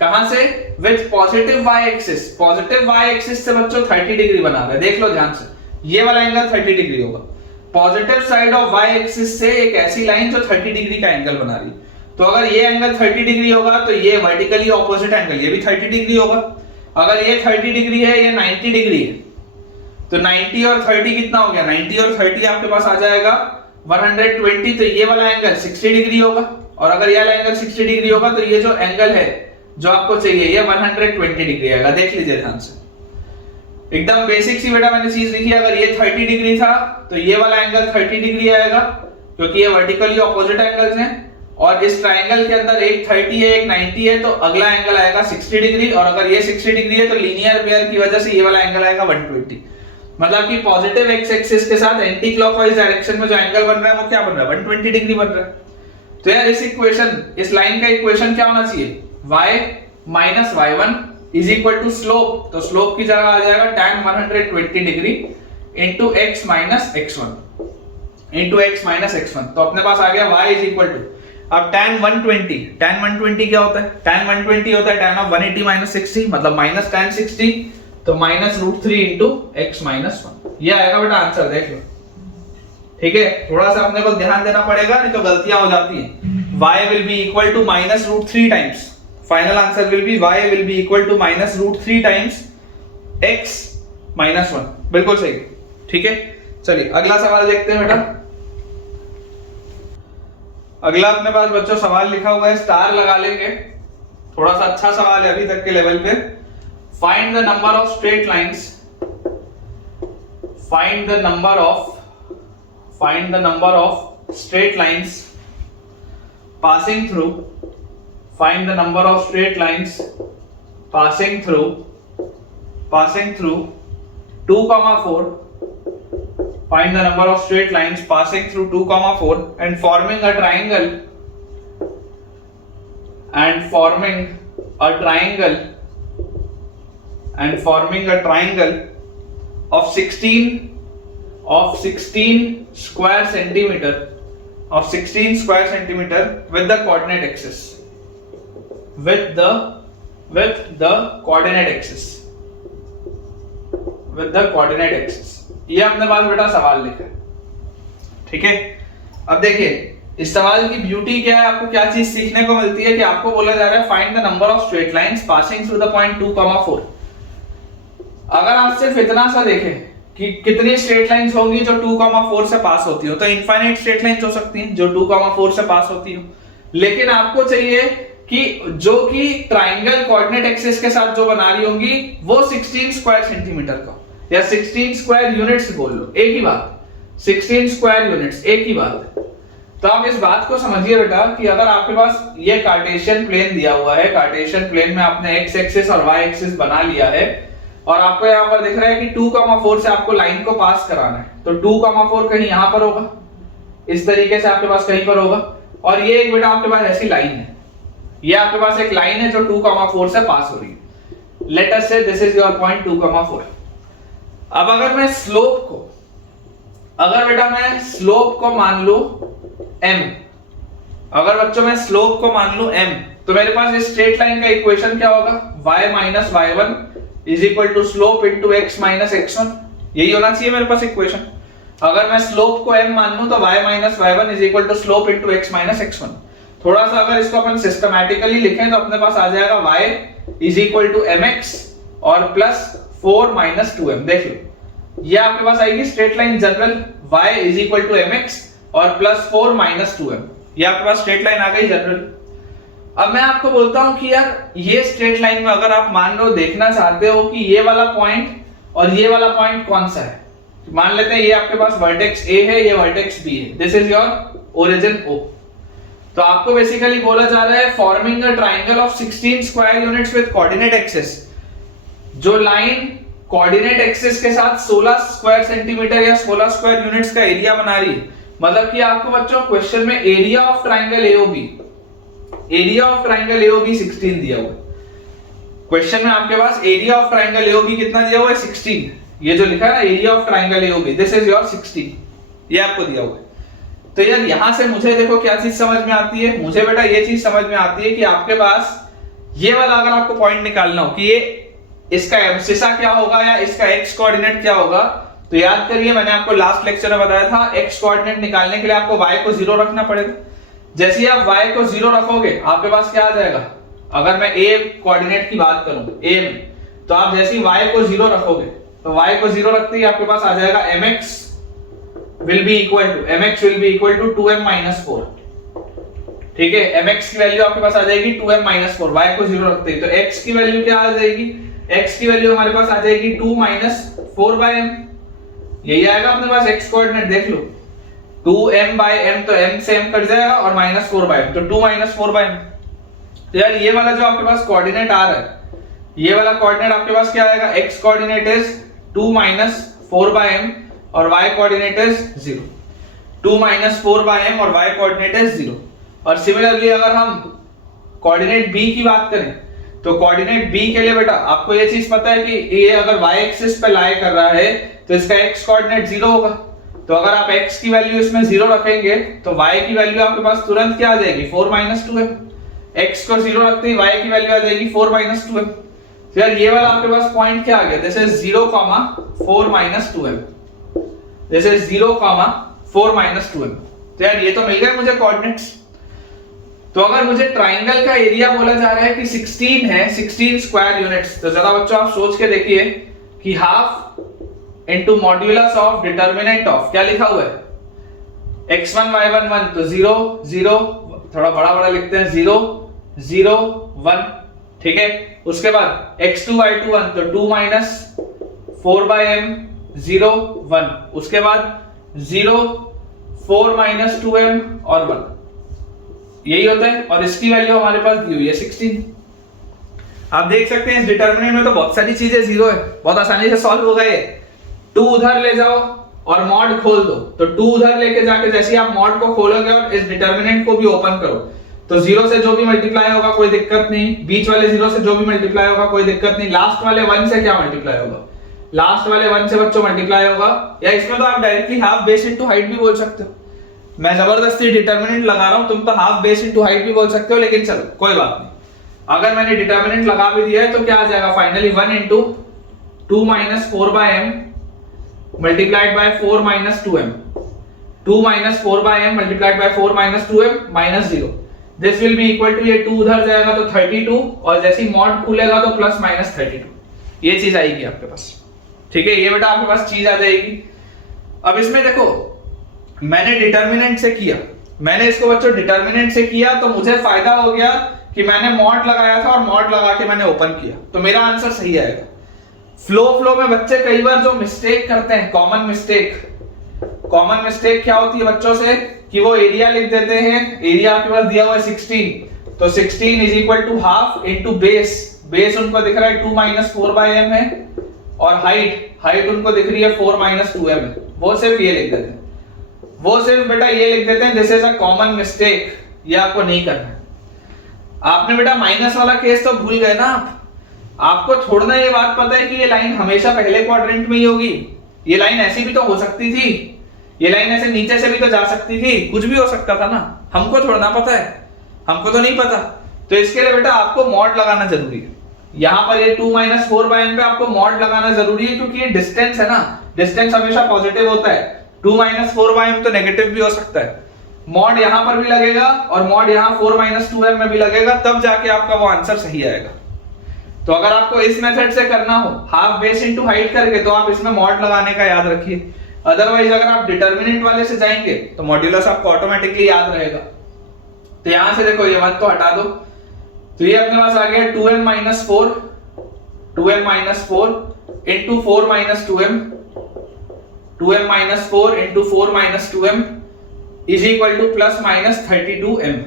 कहां से, with positive y axis, positive y axis से बच्चों 30 डिग्री बना रहा है। देख लो ध्यान से, ये वाला एंगल 30 डिग्री होगा, positive side of y axis से एक ऐसी लाइन जो 30 डिग्री का एंगल बना रही है। तो अगर ये एंगल 30 डिग्री होगा तो ये वर्टिकली ऑपोजिट एंगल ये भी 30 डिग्री होगा। अगर ये 30 डिग्री है, ये 90 डिग्री है, तो 90 और 30 कितना हो गया? 90 और 30 आपके पास आ जाएगा 120। तो ये वाला एंगल 60 डिग्री होगा, और अगर ये वाला एंगल 60 डिग्री होगा तो ये जो एंगल है जो आपको चाहिए ये 120 डिग्री आएगा। देख लीजिए ध्यान से, एकदम बेसिक सी बेटा मैंने चीज लिखी है। अगर ये 30 डिग्री था तो ये वाला एंगल 30 डिग्री आएगा, क्योंकि ये वर्टिकली ऑपोजिट एंगल्स हैं, और इस ट्रायंगल के अंदर एक 30 है एक 90 है, तो अगला एंगल आएगा 60 डिग्री, और अगर ये 60 डिग्री है तो लीनियर पेयर की वजह से ये वाला एंगल आएगा 120। मतलब कि पॉजिटिव एक्स एक्सिस के साथ एंटी क्लॉकवाइज डायरेक्शन में जो एंगल बन रहा है वो क्या बन रहा है? 120 डिग्री बन रहा है। तो यार इस इक्वेशन, इस लाइन का इक्वेशन क्या होना चाहिए? y minus y1 is equal to slope। तो स्लोप की जगह आ जाएगा tan 120 degree into x minus x1 तो अपने पास आ गया y is equal to, अब tan 120 क्या होता है? tan 120 होता है tan of 180 minus 60, मतलब minus tan 60, तो -√3 into x minus 1। ये आएगा बेटा आंसर, देख लो। ठीक है, थोड़ा सा अपने को ध्यान देना पड़ेगा, नहीं तो गलतियां हो जाती हैं। y will be equal to -√3 times, final answer will be y will be equal to -√3 times x minus 1। बिल्कुल सही, ठीक है। चलिए अगला सवाल देखते हैं बेटा। अगला अपने पास बच्चों सवाल लिखा हुआ है, स्टार लगा लेंगे, थोड़ा सा अच्छा सवाल है अभी तक के लेवल पे। Find the number of straight lines, find the number of straight lines passing through, find the number of straight lines passing through 2,4, find the number of straight lines passing through 2,4 and forming a triangle of 16 square centimeter with the coordinate axis, with the coordinate axis। ये अपने पास बेटा सवाल लिखा है, ठीक है। अब देखिए इस सवाल की ब्यूटी क्या है, आपको क्या चीज सीखने को मिलती है कि आपको बोला जा रहा है find the number of straight lines passing through the point 2,4। अगर आप सिर्फ इतना सा देखें कि कितनी स्ट्रेट लाइंस होंगी जो 2,4 से पास होती हो, तो इनफाइनाइट स्ट्रेट लाइंस हो सकती हैं जो 2,4 से पास होती हो। लेकिन आपको चाहिए कि जो कि ट्राइंगल कोऑर्डिनेट एक्सिस के साथ जो बना रही होंगी वो 16 स्क्वायर सेंटीमीटर का, या 16 स्क्वायर यूनिट्स बोल लो, एक ही बात, 16 स्क्वायर यूनिट्स एक ही बात। तो आप इस बात को समझिए बेटा कि अगर आपके पास ये कार्टेशियन प्लेन दिया हुआ है, कार्टेशियन प्लेन में आपने एक्स एक्सिस और वाई एक्सिस बना लिया है, और आपको यहाँ पर दिख रहा है कि 2,4 से आपको लाइन को पास कराना है, तो 2,4 कहीं यहाँ पर होगा, इस तरीके से आपके पास कहीं पर होगा, और ये एक बेटा आपके पास ऐसी लाइन है, ये आपके पास एक लाइन है जो 2,4 से पास हो रही है। लेट अस से दिस इज योर पॉइंट 2,4। अब अगर मैं स्लोप को, अगर बेटा मैं स्लोप को मान लूं m, अगर बच्चों मैं स्लोप को मान लूं m, तो मेरे पास इस स्ट्रेट लाइन का इक्वेशन क्या होगा? y minus y1 is equal to slope into x minus x1। यही होना चाहिए मेरे पास इक्वेशन। अगर मैं स्लोप को m मान लूं तो y minus y1 is equal to slope into x minus x1। थोड़ा सा अगर इसको अपन सिस्टमैटिकली लिखें तो अपने पास आ जाएगा y is equal to mx और प्लस 4 माइनस 2m। देख लो ये आपके पास आएगी straight line general, y is equal to mx और प्लस 4 माइनस 2m। ये आपके पास स्ट्रेट लाइन आ गई जनरल। अब मैं आपको बोलता हूं कि यार ये स्ट्रेट लाइन में अगर आप मान लो देखना चाहते हो कि ये वाला पॉइंट और ये वाला पॉइंट कौन सा है, मान लेते हैं ये आपके पास वर्टेक्स A है, ये वर्टेक्स B है, this is your origin O। तो आपको बेसिकली बोला जा रहा है forming a triangle of 16 square units with coordinate axis. जो लाइन कोऑर्डिनेट एक्सिस के साथ 16 स्क्वायर सेंटीमीटर या 16 स्क्वायर यूनिट्स का एरिया बना रही है, मतलब कि आपको बच्चों क्वेश्चन में एरिया ऑफ ट्रायंगल AOB 16 दिया हुआ है। क्वेश्चन में आपके पास एरिया ऑफ ट्रायंगल AOB कितना दिया हुआ है 16। ये जो लिखा है ना area of triangle AOB, this is your 16, ये आपको दिया हुआ है। तो यार यहां से मुझे देखो क्या चीज समझ में आती है, मुझे बेटा ये चीज समझ में आती है कि आपके पास ये वाला अगर आपको पॉइंट निकालना हो कि ये इसका एब्सिसा क्या होगा या इसका x कोऑर्डिनेट क्या होगा, तो याद करिए मैंने आपको लास्ट लेक्चर में बताया था x कोऑर्डिनेट निकालने के लिए आपको y को 0 रखना पड़ेगा। जैसे ही आप y को 0 रखोगे आपके पास क्या आ जाएगा, अगर मैं a कोऑर्डिनेट की बात करूं a में, तो आप जैसे ही y को 0 रखोगे तो y को 0 रखते ही आपके पास आ जाएगा mx will be equal to 2m minus 4। ठीक है, mx की वैल्यू आपके पास आ जाएगी 2m minus 4, y को 0 रखते ही। तो x की वैल्यू क्या आ जाएगी, x की वैल्यू हमारे पास आ जाएगी 2 minus 4 by m। यही आएगा अपने पास x कोऑर्डिनेट, देख लो 2m by m, तो m से m कट जाएगा और minus 4 by m, तो 2 minus 4 by m। तो यार ये वाला जो आपके पास कोऑर्डिनेट आ रहा है, ये वाला कोऑर्डिनेट आपके पास क्या आएगा, x coordinate is 2 minus 4 by m और y coordinate is 0। 2 minus 4 by m और y कोऑर्डिनेट इज 0। और सिमिलरली अगर हम कोऑर्डिनेट b की बात करें तो कोऑर्डिनेट b के लिए बेटा आपको ये चीज पता है कि ये अगर y एक्सिस पे लाई कर रहा है तो इसका x कोऑर्डिनेट 0 होगा। तो अगर आप x की वैल्यू इसमें 0 रखेंगे तो y की वैल्यू आपके पास तुरंत क्या आ जाएगी, 4 minus 2m। x को 0 रखते ही y की वैल्यू आ जाएगी 4 minus 2m। तो यार ये वाला आपके पास पॉइंट क्या आ गया, this is 0, 4 minus 2m। This is 0, 4 minus 2m। तो यार ये तो मिल गए मुझे कोऑर्डिनेट्स। तो अगर मुझे ट्रायंगल का एरिया बोला जा रहा है कि 16 है, 16 स्क्वायर यूनिट्स, तो जरा बच्चों आप सोच के देखिए कि half into modulus of determinant of क्या लिखा हुआ है, x1 y1 1, तो 0 0, थोड़ा बड़ा बड़ा लिखते हैं, 0 0 1। ठीक है, उसके बाद x2 y2 1, तो 2 minus 4 by m 0 1, उसके बाद 0 4 minus 2m और 1, यही होता है। और इसकी वैल्यू हमारे पास दी हुई है 16। आप देख सकते हैं इस डिटरमिनेंट में तो बहुत सारी चीजें 0 है, बहुत आसानी से सॉल्व हो गए। 2 उधर ले जाओ और मॉड खोल दो, तो 2 उधर लेके जाके जैसे ही आप मॉड को खोलोगे और इस डिटरमिनेंट को भी ओपन करो तो 0 से जो भी मल्टीप्लाई होगा कोई दिक्कत नहीं, बीच वाले 0 से जो भी मल्टीप्लाई होगा कोई दिक्कत नहीं, लास्ट वाले 1 से क्या मल्टीप्लाई होगा, लास्ट वाले 1 से बच्चों मल्टीप्लाई होगा। या इसमें तो आप directly half base into height भी बोल सकते हो। मैं जबरदस्ती डिटरमिनेंट लगा रहा हूं, तुम तो हाफ बेस इनटू हाइट भी बोल सकते हो, लेकिन चलो कोई बात नहीं। अगर मैंने डिटरमिनेंट लगा भी दिया है तो क्या आ जाएगा finally 1 into 2 minus 4 by m multiplied by 4 minus 2m, 2 minus 4 by m multiplied by 4 minus 2m minus 0। This will be equal to, ये 2 उधर जाएगा तो 32 और जैसे ही मॉड खुलेगा तो प्लस माइनस 32, ये चीज आएगी आपके पास। ठीक है, ये बेटा आपके पास चीज आ जाएगी। अब इसमें देखो मैंने डिटरमिनेंट से किया, मैंने इसको बच्चों डिटरमिनेंट से किया तो मुझे फायदा हो गया कि मैंने मॉड लगाया था और मॉड लगा के मैंने ओपन किया, तो मेरा आंसर सही आएगा। फ्लो में बच्चे कई बार जो मिस्टेक करते हैं, कॉमन मिस्टेक क्या होती है बच्चों से कि वो एरिया लिख देते हैं, एरिया आपके पास दिया हुआ है 16, तो 16 is equal to half into base उनको दिख रहा है 2 minus 4 by m है, और हाइट उनको दिख रही है 4 minus 2m है, वो सिर्फ ये लिख देते हैं, वो सिर्फ बेटा ये लिख देते हैं, this is a common mistake, ये आपको नहीं करना है। आपने बेटा माइनस वाला केस तो भूल गए ना, आपको थोड़ा ना ये बात पता है कि ये लाइन हमेशा पहले क्वाड्रेंट में ही होगी, ये लाइन ऐसी भी तो हो सकती थी, ये लाइन ऐसे नीचे से भी तो जा सकती थी, कुछ भी हो सकता था ना, हमको थोड़ा ना पता है, हमको तो नहीं पता। तो इसके लिए बेटा आपको मॉड लगाना जरूरी है, यहाँ पर ये 2 - 4/m पे आपको मॉड लगाना जरूरी है, क्योंकि ये डिस्टेंस है ना, डिस्टेंस हमेशा पॉजिटिव होता है, 2 - 4/m तो नेगेटिव भी हो सकता है। मॉड यहाँ पर भी लगेगा और मॉड यहाँ 4 - 2m में भी लगेगा, तब जाके आपका वो आंसर सही आएगा। तो अगर आपको इस मेथड से करना हो हाफ बेस इनटू हाइट करके, तो आप इसमें मॉड लगाने का याद रखिए। अदरवाइज अगर आप डिटरमिनेंट वाले से जाएंगे तो मॉड्यूलस आपको ऑटोमेटिकली याद रहेगा। तो यहां से देखो ये 1 तो हटा दो, तो ये अपने पास आ गया 2m - 4 into 4 - 2m, 2m - 4 into 4 - 2m is equal to plus minus 32m।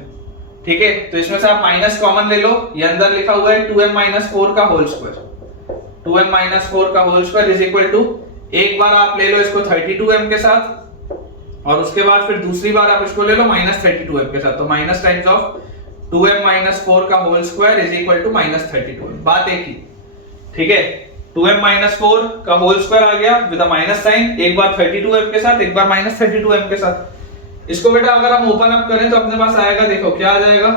ठीक है, तो इसमें से आप माइनस कॉमन ले लो, ये अंदर लिखा हुआ है 2m - 4 का होल स्क्वायर, 2m - 4 का whole square is equal to, एक बार आप ले लो इसको 32m के साथ, और उसके बाद फिर दूसरी बार आप इसको ले लो -32m के साथ, तो माइनस टाइम्स ऑफ 2m - 4 का whole square is equal to -32m। बात एक ही, ठीक है, 2m - 4 का होल स्क्वायर आ गया विद अ माइनस साइन, एक बार 32m के साथ, एक बार -32m के साथ। इसको बेटा अगर हम ओपन अप करें तो अपने पास आएगा, देखो क्या आ जाएगा,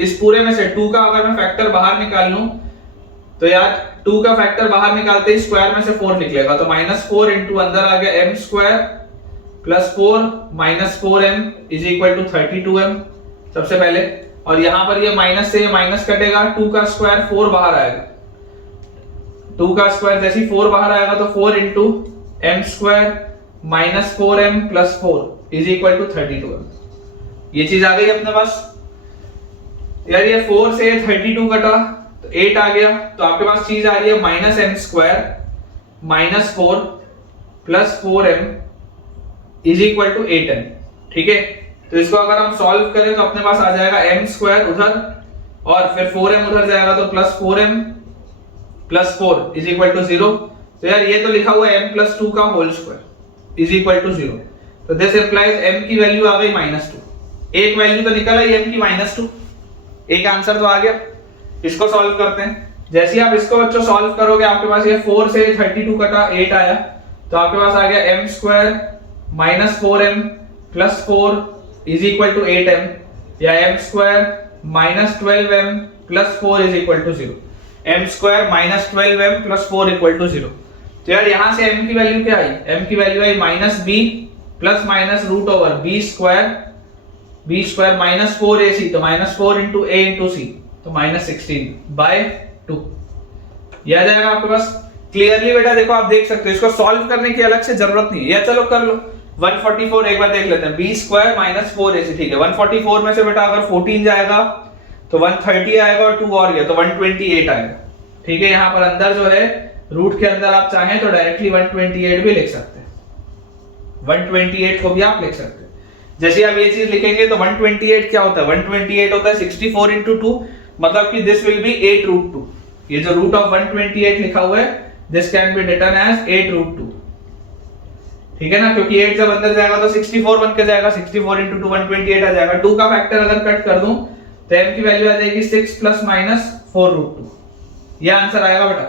इस पूरे में से 2 का अगर मैं फैक्टर बाहर निकाल लूं तो यार 2 का फैक्टर बाहर निकालते ही स्क्वायर में से 4 निकलेगा, तो -4 इंटू अंदर आ गया m square plus 4 - 4m is equal to 32m सबसे पहले, और यहां पर ये माइनस से ये माइनस कटेगा, 2 का स्क्वायर 4 बाहर आएगा, 2 का स्क्वायर जैसे ही 4 बाहर आएगा तो 4 into m square minus 4m plus 4 is equal to 32m। ये चीज आ गई अपने पास। यार ये 4 से 32 कटा तो 8 आ गया, तो आपके पास चीज आ रही है -m square minus 4 plus 4m is equal to 8m। ठीक है, तो इसको अगर हम सॉल्व करें तो अपने पास आ जाएगा m स्क्वायर उधर और फिर 4m उधर जाएगा, तो plus 4m plus 4 is equal to 0। तो यार ये तो लिखा हुआ है m प्लस 2 का whole square is equal to 0, तो दिस इंप्लाइज m की वैल्यू आ गई -2। एक वैल्यू तो निकल आई m की -2, एक आंसर तो आ गया। इसको सॉल्व करते हैं, जैसे ही आप इसको बच्चों सॉल्व करोगे आपके पास ये 4 से 32 कटा 8 आया, तो आपके पास आ गया m square minus 4m plus 4 is equal to 8m, या m square minus 12m plus 4 is equal to 0, m square minus 12m plus 4 equal to 0। तो यार यहां से m की वैल्यू क्या आई, m की वैल्यू आई -b plus minus root over b square minus 4ac, तो -4 इंटू a इंटू c, तो -16/2 ये आ जाएगा आपके पास। क्लियरली बेटा देखो आप देख सकते हो, इसको सॉल्व करने की अलग से जरूरत नहीं है, या चलो कर लो 144 एक बार देख लेते हैं, b स्क्वायर माइनस 4ac। ठीक है, 144 में से बेटा अगर 14 जाएगा तो 130 आएगा और 2 और गया तो 128 आएगा। ठीक है, यहाँ पर अंदर जो है रूट के अंदर आप चाहें तो डायरेक्टली 128 भी लिख सकते हैं, 128 को भी आप लिख सकते हैं। जैसे आप ये चीज लिखेंगे तो 128 क्या होता है, 128 होता है 64 इंटू 2, मतलब कि दिस विल बी 8√2। ये जो रूट ऑफ 128 लिखा हुआ है this can be written as 8√2। ठीक है ना, क्योंकि 8 जब अंदर जाएगा तो 64 बन के जाएगा, 64 इंटू 2 128 आ जाएगा। 2 का फैक्टर अगर कट कर दूं तो m की वैल्यू आ जाएगी 6 प्लस माइनस 4√2, ये आंसर आएगा बेटा।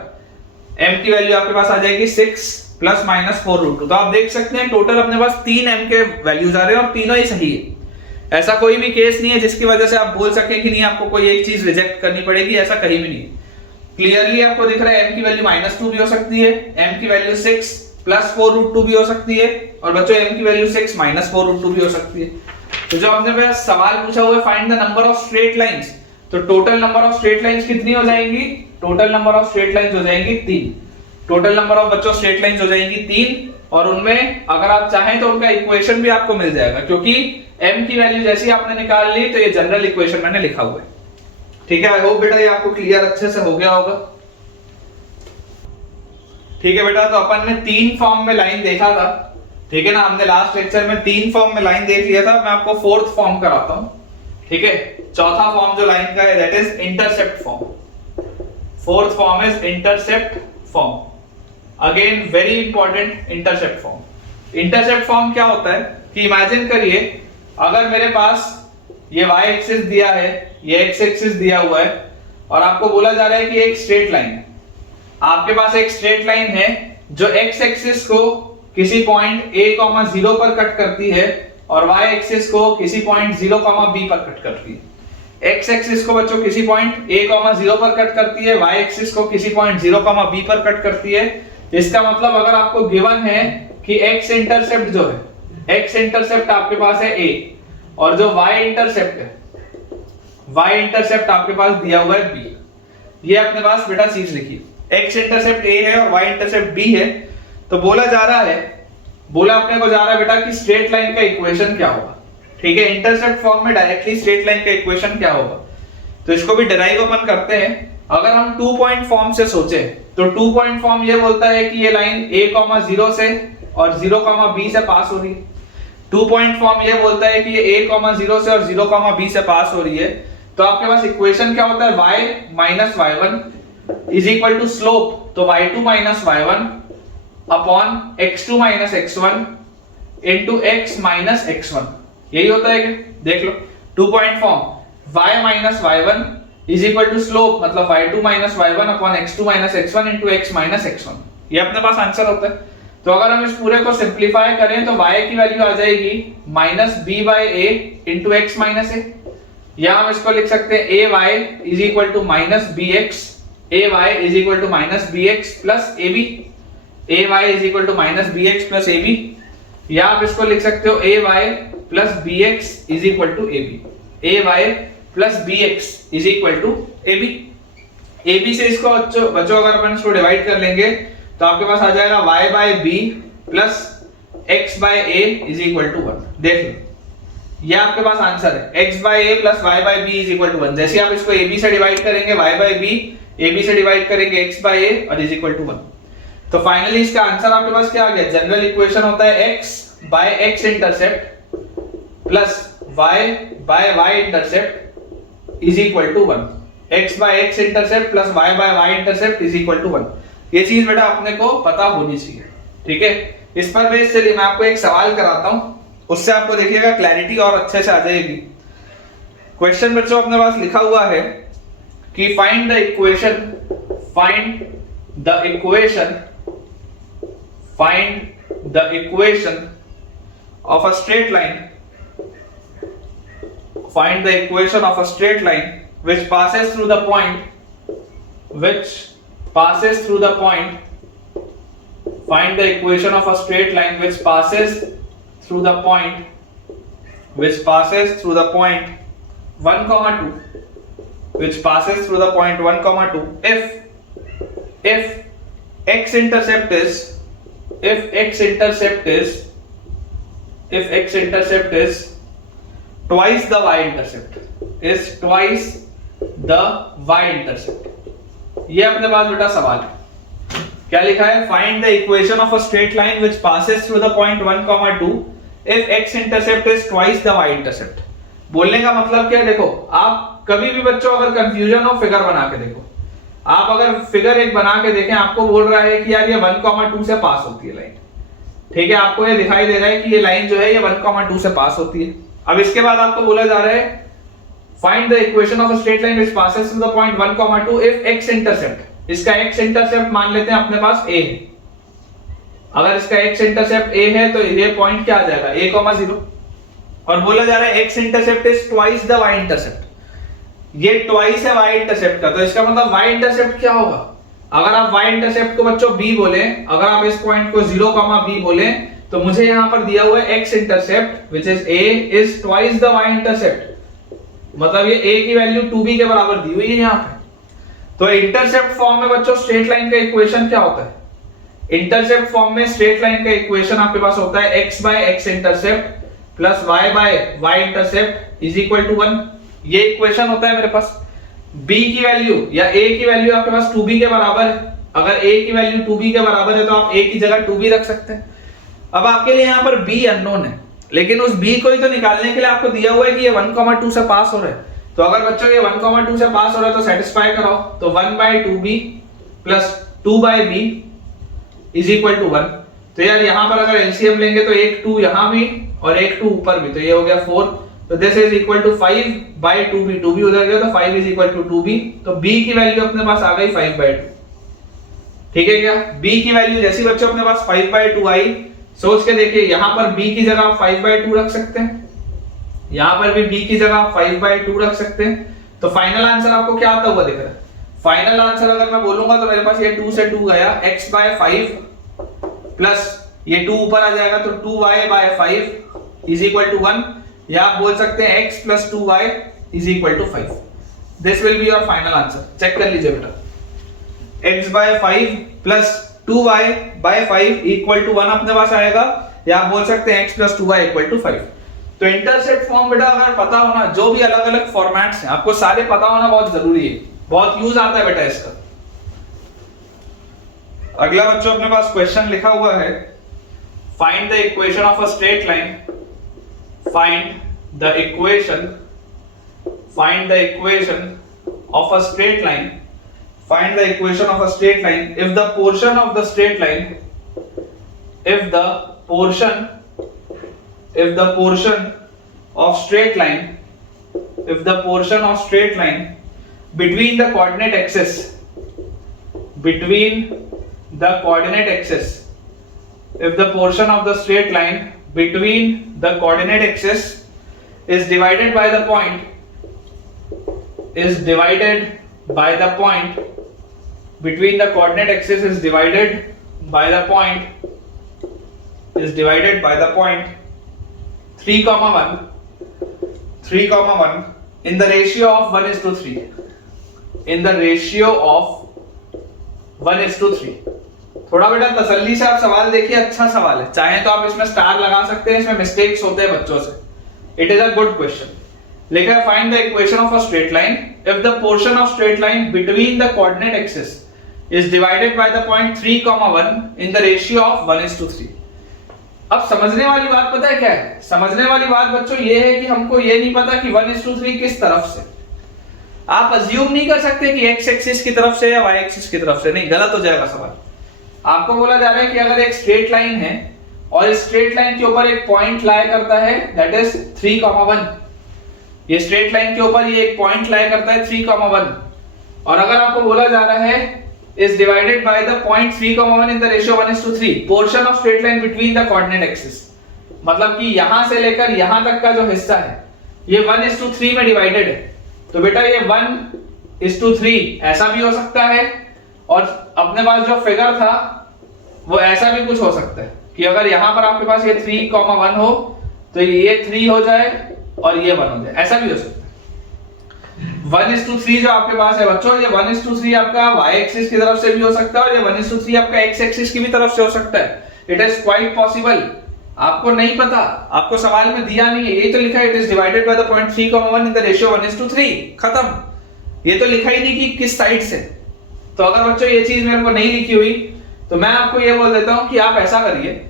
m की वैल्यू आपके पास आ जाएगी 6 प्लस माइनस 4√2। तो आप देख सकते हैं टोटल अपने पास 3 m के वैल्यूज आ रहे हैं और तीनों ही सही है। ऐसा कोई भी केस नहीं है जिसकी वजह से आप बोल सकें कि नहीं आपको कोई एक चीज रिजेक्ट करनी पड़ेगी, ऐसा कहीं भी नहीं। क्लियरली आपको दिख रहा है m की वैल्यू -2 भी हो सकती है, m की वैल्यू 6 प्लस 4√2 भी हो सकती है, और बच्चों m की वैल्यू 6 माइनस 4√2 भी हो सकती है। तो जो हमने मेरा सवाल पूछा हुआ है find the number of straight lines, तो total number of straight lines कितनी हो जाएंगी, total number of straight lines हो जाएंगी 3। टोटल नंबर ऑफ बच्चों स्ट्रेट लाइंस हो जाएंगी 3, और उनमें अगर आप चाहें तो उनका इक्वेशन भी आपको मिल जाएगा, क्योंकि m की वैल्यू जैसी आपने निकाल ली तो ये जनरल इक्वेशन मैंने लिखा हुआ है। ठीक है, आई होप बेटा ये आपको क्लियर अच्छे से हो गया होगा। ठीक है बेटा, तो अपन ने 3 फॉर्म में लाइन देखा था, ठीक है ना, हमने लास्ट लेक्चर में 3 फॉर्म में लाइन देख लिया था। मैं आपको 4th फॉर्म कराता हूं। ठीक है, चौथा फॉर्म जो लाइन का है that is intercept form. 4th form is intercept form, again very important intercept form. Intercept form क्या होता है कि इमेजिन करिए अगर मेरे पास ये y एक्सिस दिया है, ये x एक्सिस दिया हुआ है, और आपको बोला जा रहा है कि एक स्ट्रेट लाइन है। आपके पास एक स्ट्रेट लाइन है जो x एक्सिस को किसी पॉइंट a, 0 पर कट करती है और y एक्सिस को किसी पॉइंट 0, b पर कट करती है। x एक्सिस को बच्चों किसी पॉइंट a, 0 पर कट करती है, y एक्सिस को किसी पॉइंट 0, b पर कट करती है। इसका मतलब अगर आपको गिवन है कि x इंटरसेप्ट जो है, x इंटरसेप्ट आपके पास है a और जो y इंटरसेप्ट है, y इंटरसेप्ट आपके पास दिया हुआ है b। ये अपने पास बेटा चीज लिखिए, x इंटरसेप्ट a है और y इंटरसेप्ट b है। तो बोला अपने को जा रहा है बेटा कि स्ट्रेट लाइन का इक्वेशन क्या होगा। ठीक है, इंटरसेप्ट फॉर्म में डायरेक्टली स्ट्रेट लाइन का इक्वेशन क्या होगा, तो इसको भी डिराइव अपन करते हैं। अगर हम 2 पॉइंट फॉर्म से सोचे तो 2 पॉइंट फॉर्म ये बोलता है कि ये लाइन a, 0 से और 0, b से पास हो रही है। 2 पॉइंट फॉर्म ये बोलता है कि ये a, 0 से और 0, b से पास हो रही है। तो आपके पास इक्वेशन क्या होता है, y minus y1 is equal to slope, तो y2 minus y1 upon x2 minus x1 into x minus x1। यही होता है क्या, देख लो 2 point form y minus y1 is equal to slope, मतलब y2 minus y1 upon x2 minus x1 into x minus x1। ये अपने पास answer होता है। तो अगर हम इस पूरे को सिंपलीफाई करें तो y की वैल्यू आ जाएगी minus b by a into x minus a, या हम इसको लिख सकते हैं ay is equal to minus bx, ay is equal to minus bx plus ab, ay is equal to minus bx plus ab, या आप इसको लिख सकते हो ay plus bx is equal to ab, ay plus bx is equal to ab। ab से इसको बच्चों अगर अपन इसको डिवाइड कर लेंगे तो आपके पास आ जाएगा y by b plus x by a is equal to 1। देख लो ये आपके पास आंसर है, x by a plus y by b is equal to 1। जैसे आप इसको ab से डिवाइड करेंगे y बाय b, ab से डिवाइड करेंगे x बाय a और इज इक्वल टू 1। तो फाइनली इसका आंसर आपके पास क्या आ गया, जनरल इक्वेशन होता है x by x intercept plus y by y intercept is equal to 1। x by x intercept plus y by y intercept is equal to 1। ये चीज बेटा अपने को पता होनी चाहिए। ठीक है, इस पर बेस चलिए मैं आपको एक सवाल कराता हूं, उससे आपको देखिएगा क्लैरिटी और अच्छे से आ जाएगी। क्वेश्चन बच्चों अपने पास लिखा हुआ है कि find the equation of a straight line, find the equation of a straight line which passes through the point, find the equation of a straight line which passes through the point 1, 2, which passes through the point 1, 2 if x intercept is twice the y intercept, ये अपने पास बेटा सवाल है। क्या लिखा है, find the equation of a straight line which passes through the point 1, 2 if x intercept is twice the y intercept. बोलने का मतलब क्या है, देखो आप कभी भी बच्चों अगर कंफ्यूजन हो फिगर बना के देखो, आप अगर फिगर एक बना के देखें, आपको बोल रहा है कि यार ये 1, 2 से पास होती है लाइन। ठीक है, आपको ये दिखाई दे रहा है कि ये लाइन जो है ये 1, 2 से पास होती है। अब इसके बाद आपको बोला जा रहा है find the equation of a straight line which passes through the point 1, 2 if x intercept, इसका x इंटरसेप्ट मान लेते हैं अपने पास a है। अगर इसका x इंटरसेप्ट a है तो ये पॉइंट क्या आ जाएगा, a, 0, और बोला जा रहा है x intercept is twice the y intercept. ये ट्वाइस है y इंटरसेप्ट का, तो इसका मतलब y इंटरसेप्ट क्या होगा। अगर आप y इंटरसेप्ट को बच्चों b बोले, अगर आप इस पॉइंट को 0, b बोले, तो मुझे यहां पर दिया हुआ है x intercept which is a is twice the y intercept, मतलब ये a की वैल्यू 2b के बराबर दी हुई है यहां पे। तो इंटरसेप्ट फॉर्म में बच्चों स्ट्रेट लाइन का इक्वेशन क्या होता है, इंटरसेप्ट फॉर्म में स्ट्रेट लाइन का इक्वेशन आपके पास होता है x by x intercept plus y by y intercept is equal to 1। ये इक्वेशन होता है मेरे पास। b की वैल्यू या a की वैल्यू आपके पास 2b के बराबर है। अगर a की वैल्यू 2b के बराबर है तो आप a की जगह 2b रख सकते हैं। अब आपके लिए यहाँ पर b अननोन है, लेकिन उस b को ही तो निकालने के लिए आपको दिया हुआ है कि ये 1, 2 से पास हो रहा है। तो अगर बच्चों ये 1, 2 से पास हो रहा है तो सेटिस्फाई कराओ, तो 1/2b plus 2/b is equal to 1। तो यार यहाँ पर अगर एलसीएम लेंगे तो एक 2 यहाँ भी और एक 2 ऊपर भी, तो ये हो गया 4। तो this is equal to 5/2b, 2b उधर गया तो 5 इज इक्वल टू 2b। तो b की वैल्यू अपने पास आ गई 5/2। ठीक है क्या, b की वैल्यू जैसी बच्चों अपने पास 5/2 आई, सोच के देखिए यहाँ पर b की जगह आप 5/2 रख सकते हैं। यहाँ पर भी b की जगह 5/2 रख सकते हैं। तो फाइनल आंसर आपको क्या आता हुआ दिख रहा है? फाइनल आंसर अगर मैं बोलूंगा तो मेरे पास ये 2 से 2 गया, x/5 प्लस ये 2 ऊपर आ जाएगा तो 2y/5 इज इक्वल टू 1, या आप बोल सकते हैं x plus 2y is equal to 5। This will be your final answer. Check कर लीजिए बेटा, x/5 plus 2y/5 equal to 1 अपने पास आएगा, या आप बोल सकते हैं x plus 2y equal to 5। तो इंटरसेप्ट फॉर्म बेटा अगर पता होना, जो भी अलग अलग फॉर्मेट्स हैं आपको सारे पता होना बहुत जरूरी है, बहुत यूज आता है बेटा इसका। अगला बच्चों अपने पास क्वेश्चन लिखा हुआ है, find the equation of a straight line, find the equation of a straight line, find the equation of a straight line if the portion of the straight line between the coordinate axis is divided by the point between the coordinate axis is divided by the point 3,1 in the ratio of 1:3, थोड़ा बेटा तसल्ली से आप सवाल देखिए, अच्छा सवाल है, चाहे तो आप इसमें स्टार लगा सकते हैं, इसमें मिस्टेक्स होते हैं बच्चों से। It is a good question. लिखा है find the equation of a straight line if the portion of straight line between the coordinate axis is divided by the point 3,1 in the ratio of 1:3। अब समझने वाली बात पता है क्या है? समझने वाली बात बच्चों ये है कि हमको ये नहीं पता कि 1:3 किस तरफ से। आप अज्यूम नहीं कर सकते कि x एक्सिस की तरफ से या y एक्सिस की तरफ से, नहीं, गलत हो जाएगा सवाल। आपको बोला जा रहा है कि अगर एक स्ट्रेट लाइन है और इस स्ट्रेट लाइन के ऊपर एक पॉइंट लाई करता है दैट इज 3,1, ये स्ट्रेट लाइन के ऊपर ये एक पॉइंट लाई करता है 3,1, और अगर आपको बोला जा रहा है is divided by the point 3,1 in the ratio 1:3 portion of straight line between the coordinate axis, मतलब कि यहां से लेकर यहां तक का जो हिस्सा है ये 1:3 में डिवाइडेड है। तो बेटा ये 1:3 ऐसा भी हो सकता है, और अपने पास जो फिगर था वो ऐसा भी कुछ हो सकता है कि अगर यहां पर आपके पास ये 3,1 हो तो ये 3 हो जाए और ये 1 हो जाए, ऐसा भी हो सकता है। 1:3 जो आपके पास है बच्चों, ये 1:3 आपका y एक्सिस की तरफ से भी हो सकता है और ये 1:3 आपका x एक्सिस की भी तरफ से हो सकता है। It is quite possible. आपको नहीं पता, आपको सवाल में दिया नहीं है, ये तो लिखा है it is divided by the point 3,1 in the ratio 1:3, खत्म। ये तो लिखा ही नहीं कि किस साइड से। तो अगर बच्चों ये चीज मेरे को नहीं लिखी हुई तो मैं आपको ये बोल देता हूं कि आप ऐसा करिए,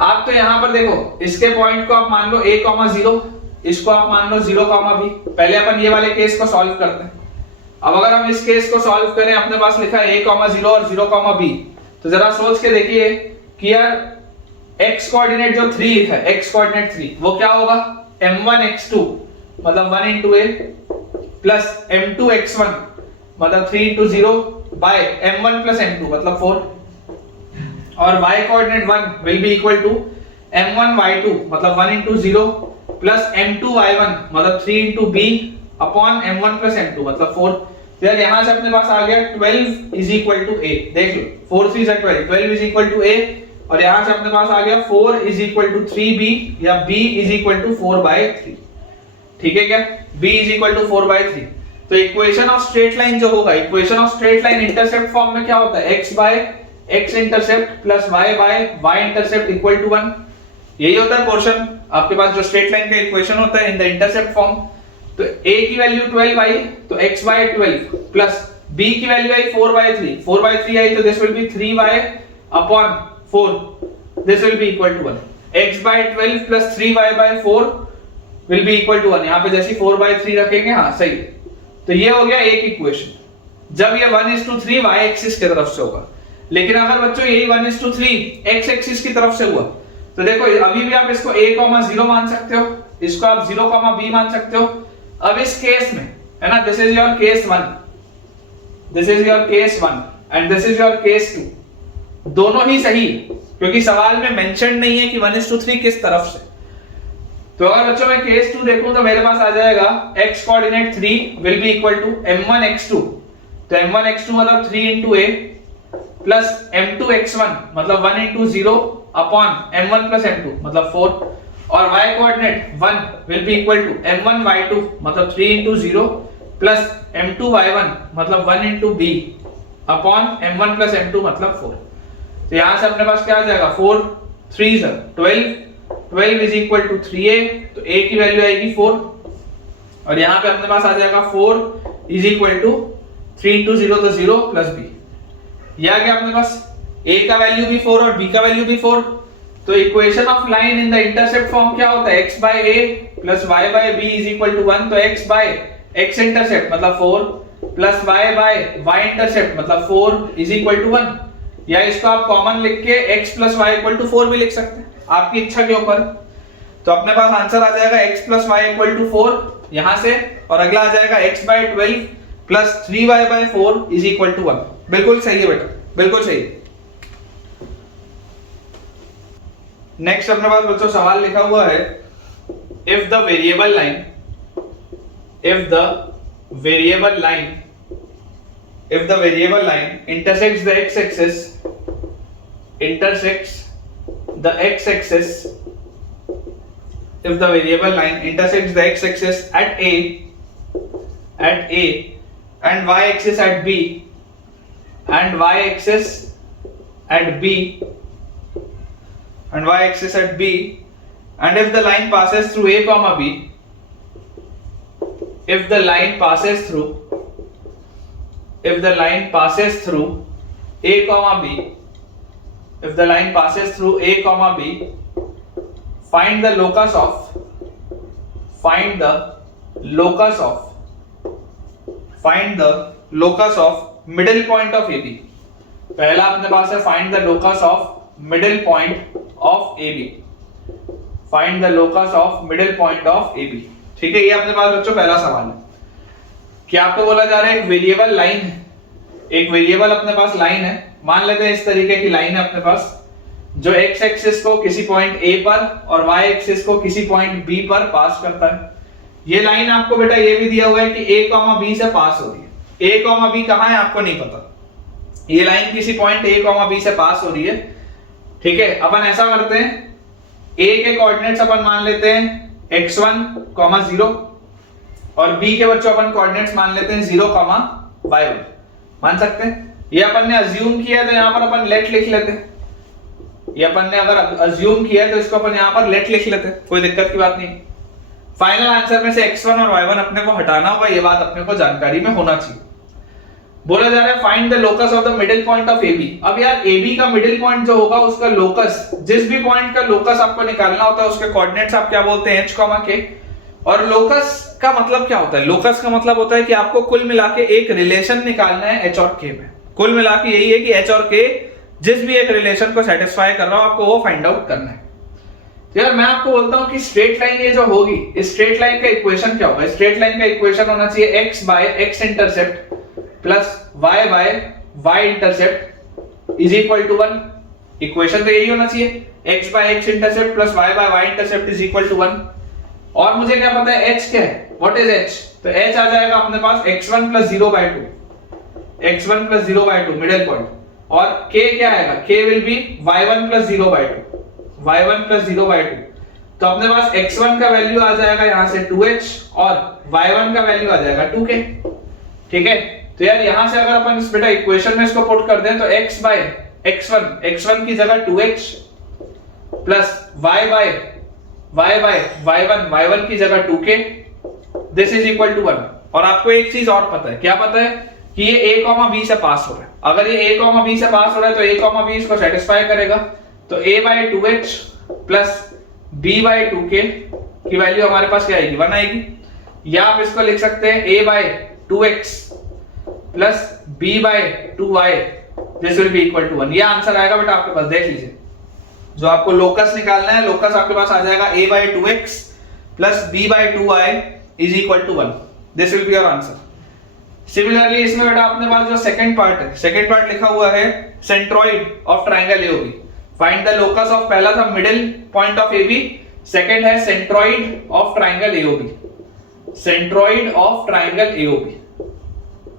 आप तो यहां पर देखो इसके पॉइंट को आप मान लो a,0, इसको आप मान लो 0,b। पहले अपन ये वाले केस को सॉल्व करते हैं। अब अगर हम इस केस को सॉल्व करें, अपने पास लिखा है a,0 और 0,b, तो जरा सोच के देखिए कि यार x कोऑर्डिनेट जो 3 लिखा है, x कोऑर्डिनेट 3, वो क्या होगा? m1x2 मतलब 1 into a प्लस m2x1 मतलब 3 into 0 by m1 plus m2 मतलब 4, और y coordinate 1 will be equal to m1y2 मतलब 1 into 0 प्लस m2y1 मतलब 3 into b upon m1 plus m2 मतलब 4। फिर यहां से अपने पास आ गया 12 is equal to a, देख लो 4 3 से 12 is equal to a, और यहां से अपने पास आ गया 4 is equal to 3b या b is equal to 4/3। ठीक है क्या? b is equal to 4/3। तो इक्वेशन ऑफ स्ट्रेट लाइन जो होगा, equation of straight line intercept form में क्या होता है? x by x intercept plus y by y intercept equal to 1। यही होता है पोर्शन आपके पास जो स्ट्रेट लाइन का इक्वेशन होता है इन द इंटरसेप्ट फॉर्म। तो a की वैल्यू 12 आई तो x by 12 प्लस b की वैल्यू आई 4/3, 4/3 आई तो this will be 3y upon 4, this will be equal to 1। x by 12 plus 3y by 4 will be equal to 1। यहां पे जैसे 4/3 रखेंगे, हां सही। तो ये हो गया एक इक्वेशन, जब ये 1:3 y एक्सिस की तरफ से होगा। लेकिन अगर बच्चों यही 1:3 x एक्सिस की तरफ से हुआ तो देखो अभी भी आप इसको a,0 मान सकते हो, इसको आप 0,b मान सकते हो। अब इस केस में है ना, this is your case 1, this is your case 1 and this is your case 2, दोनों ही सही क्योंकि सवाल में मेंशन नहीं है कि 1:3 किस तरफ से। तो अगर बच्चों मैं केस 2 देखूं तो मेरे पास आ जाएगा x coordinate 3 will be equal to m1 x2, तो m1 x2 मतलब 3 into a plus m2 x1 मतलब 1 into 0 upon m1 plus m2 मतलब 4, और y coordinate 1 will be equal to m1 y2 मतलब 3 into 0 प्लस m2 y1 मतलब 1 into b upon m1 plus m2 मतलब 4। तो यहां से अपने पास क्या आ जाएगा 4 3 12 इज इक्वल टू 3a, तो a की वैल्यू आएगी 4, और यहाँ पे अपने पास आ जाएगा 4 इज इक्वल टू 3 into 0 तो 0 प्लस b, यह आ गया अपने पास a का वैल्यू भी 4 और b का वैल्यू भी 4। तो equation of line in the intercept form क्या होता है x by a plus y by b is equal to 1, तो x बाय x इंटरसेप्ट मतलब 4 plus y by y intercept मतलब 4 इज इक्वल टू 1, या इसको आप कॉमन लिख के x plus y equal to 4 भी लिख सकते हैं, आपकी इच्छा के ऊपर। तो अपने पास आंसर आ जाएगा x plus y equal to 4 यहां से, और अगला आ जाएगा x by 12 plus 3y by 4 is equal to 1। बिल्कुल सही है बेटा, बिल्कुल सही। नेक्स्ट अपने पास बच्चों सवाल लिखा हुआ है, if the variable line intersects the x-axis if the variable line intersects the x-axis at a and y-axis at b and y-axis at b and if the line passes through a comma b, if the line passes through a comma b, find the locus of middle point of AB। पहला अपने पास है find the locus of middle point of AB, ठीक है। ये अपने पास बच्चों पहला सवाल है कि आपको बोला जा रहा है एक वेरिएबल लाइन है, एक वेरिएबल अपने पास लाइन है, मान लेते हैं इस तरीके की लाइन है अपने पास, जो x एक्सिस को किसी पॉइंट A पर और y एक्सिस को किसी पॉइंट B पर पास करता है। ये लाइन आपको बेटा ये भी दिया हुआ है कि A, B से पास हो रही है। A, B कहां है आपको नहीं पता, ये लाइन किसी पॉइंट A, B से पास हो रही है, ठीक है। अपन ऐसा करते हैं, A के कोऑर्डिनेट्स अपन मान लेते हैं x1, 0 और B के बच्चों अपन कोऑर्डिनेट्स मान लेते हैं 0, y1, मान सकते हैं। ये अपन ने अज्यूम किया तो यहाँ पर अपन लेट लिख लेते हैं, ये अपन ने अगर अज्यूम किया है तो इसको अपन यहाँ पर लेट लिख लेते हैं, कोई दिक्कत की बात नहीं। फाइनल आंसर में से x1 और y1 अपने को हटाना होगा, ये बात अपने को जानकारी में होना चाहिए। बोला जा रहा है find the locus of the middle point of AB। अब यार AB का मिडिल पॉइंट जो होगा उसका लोकस, जिस भी पॉइंट का लोकस आपको निकालना होता है उसके कोऑर्डिनेट्स आप क्या बोलते हैं, h, k। और लोकस का मतलब क्या होता है, लोकस का मतलब होता है कि आपको कुल मिला के एक रिलेशन निकालना है h और k में। कुल मिला के यही है कि h और k जिस भी एक रिलेशन को सेटिस्फाई कर रहा हो आपको वो फाइंड आउट करना है। तो यार मैं आपको बोलता हूं कि स्ट्रेट लाइन ये जो होगी, इस स्ट्रेट लाइन का इक्वेशन क्या होगा, स्ट्रेट लाइन का इक्वेशन होना चाहिए x by x intercept plus y by y intercept is equal to 1। Equation तो यही होना चाहिए, x by x intercept plus y by y intercept is equal to 1। और मुझे क्या पता है h क्या है, व्हाट इज h, तो h आ जाएगा अपने पास x1 plus 0 by 2 middle point, और k क्या आएगा, k will be y1 plus 0 by 2। तो अपने पास x1 का वैल्यू आ जाएगा यहां से 2h और y1 का वैल्यू आ जाएगा 2k, ठीक है। तो यार यहां से अगर अपन इस बेटा इक्वेशन में इसको पुट कर दें तो x बाय x1 की जगह 2h plus y bye y1 की जगह 2k, this is equal to 1। और आपको एक चीज और पता है, क्या पता है कि ये a, b से पास हो रहा है। अगर ये a, b से पास हो रहा है तो a, b इसको सेटिस्फाई करेगा, तो a by 2h plus b by 2k की वैल्यू हमारे पास क्या आएगी, 1 आएगी। या आप इसको लिख सकते हैं a by 2x plus b by 2y, this will be equal to 1। ये आंसर आएगा बेटा आपके पास, देख लीजिए। जो आपको लोकस निकालना है, लोकस आपके पास आ जाएगा a by 2x plus b by 2y is equal to 1, this will be your answer. Similarly इसमें बेटा अपने पास जो सेकंड पार्ट लिखा हुआ है, centroid of triangle AOB। Find the locus of, पहला था middle point of AB, second है centroid of triangle AOB, centroid of triangle AOB.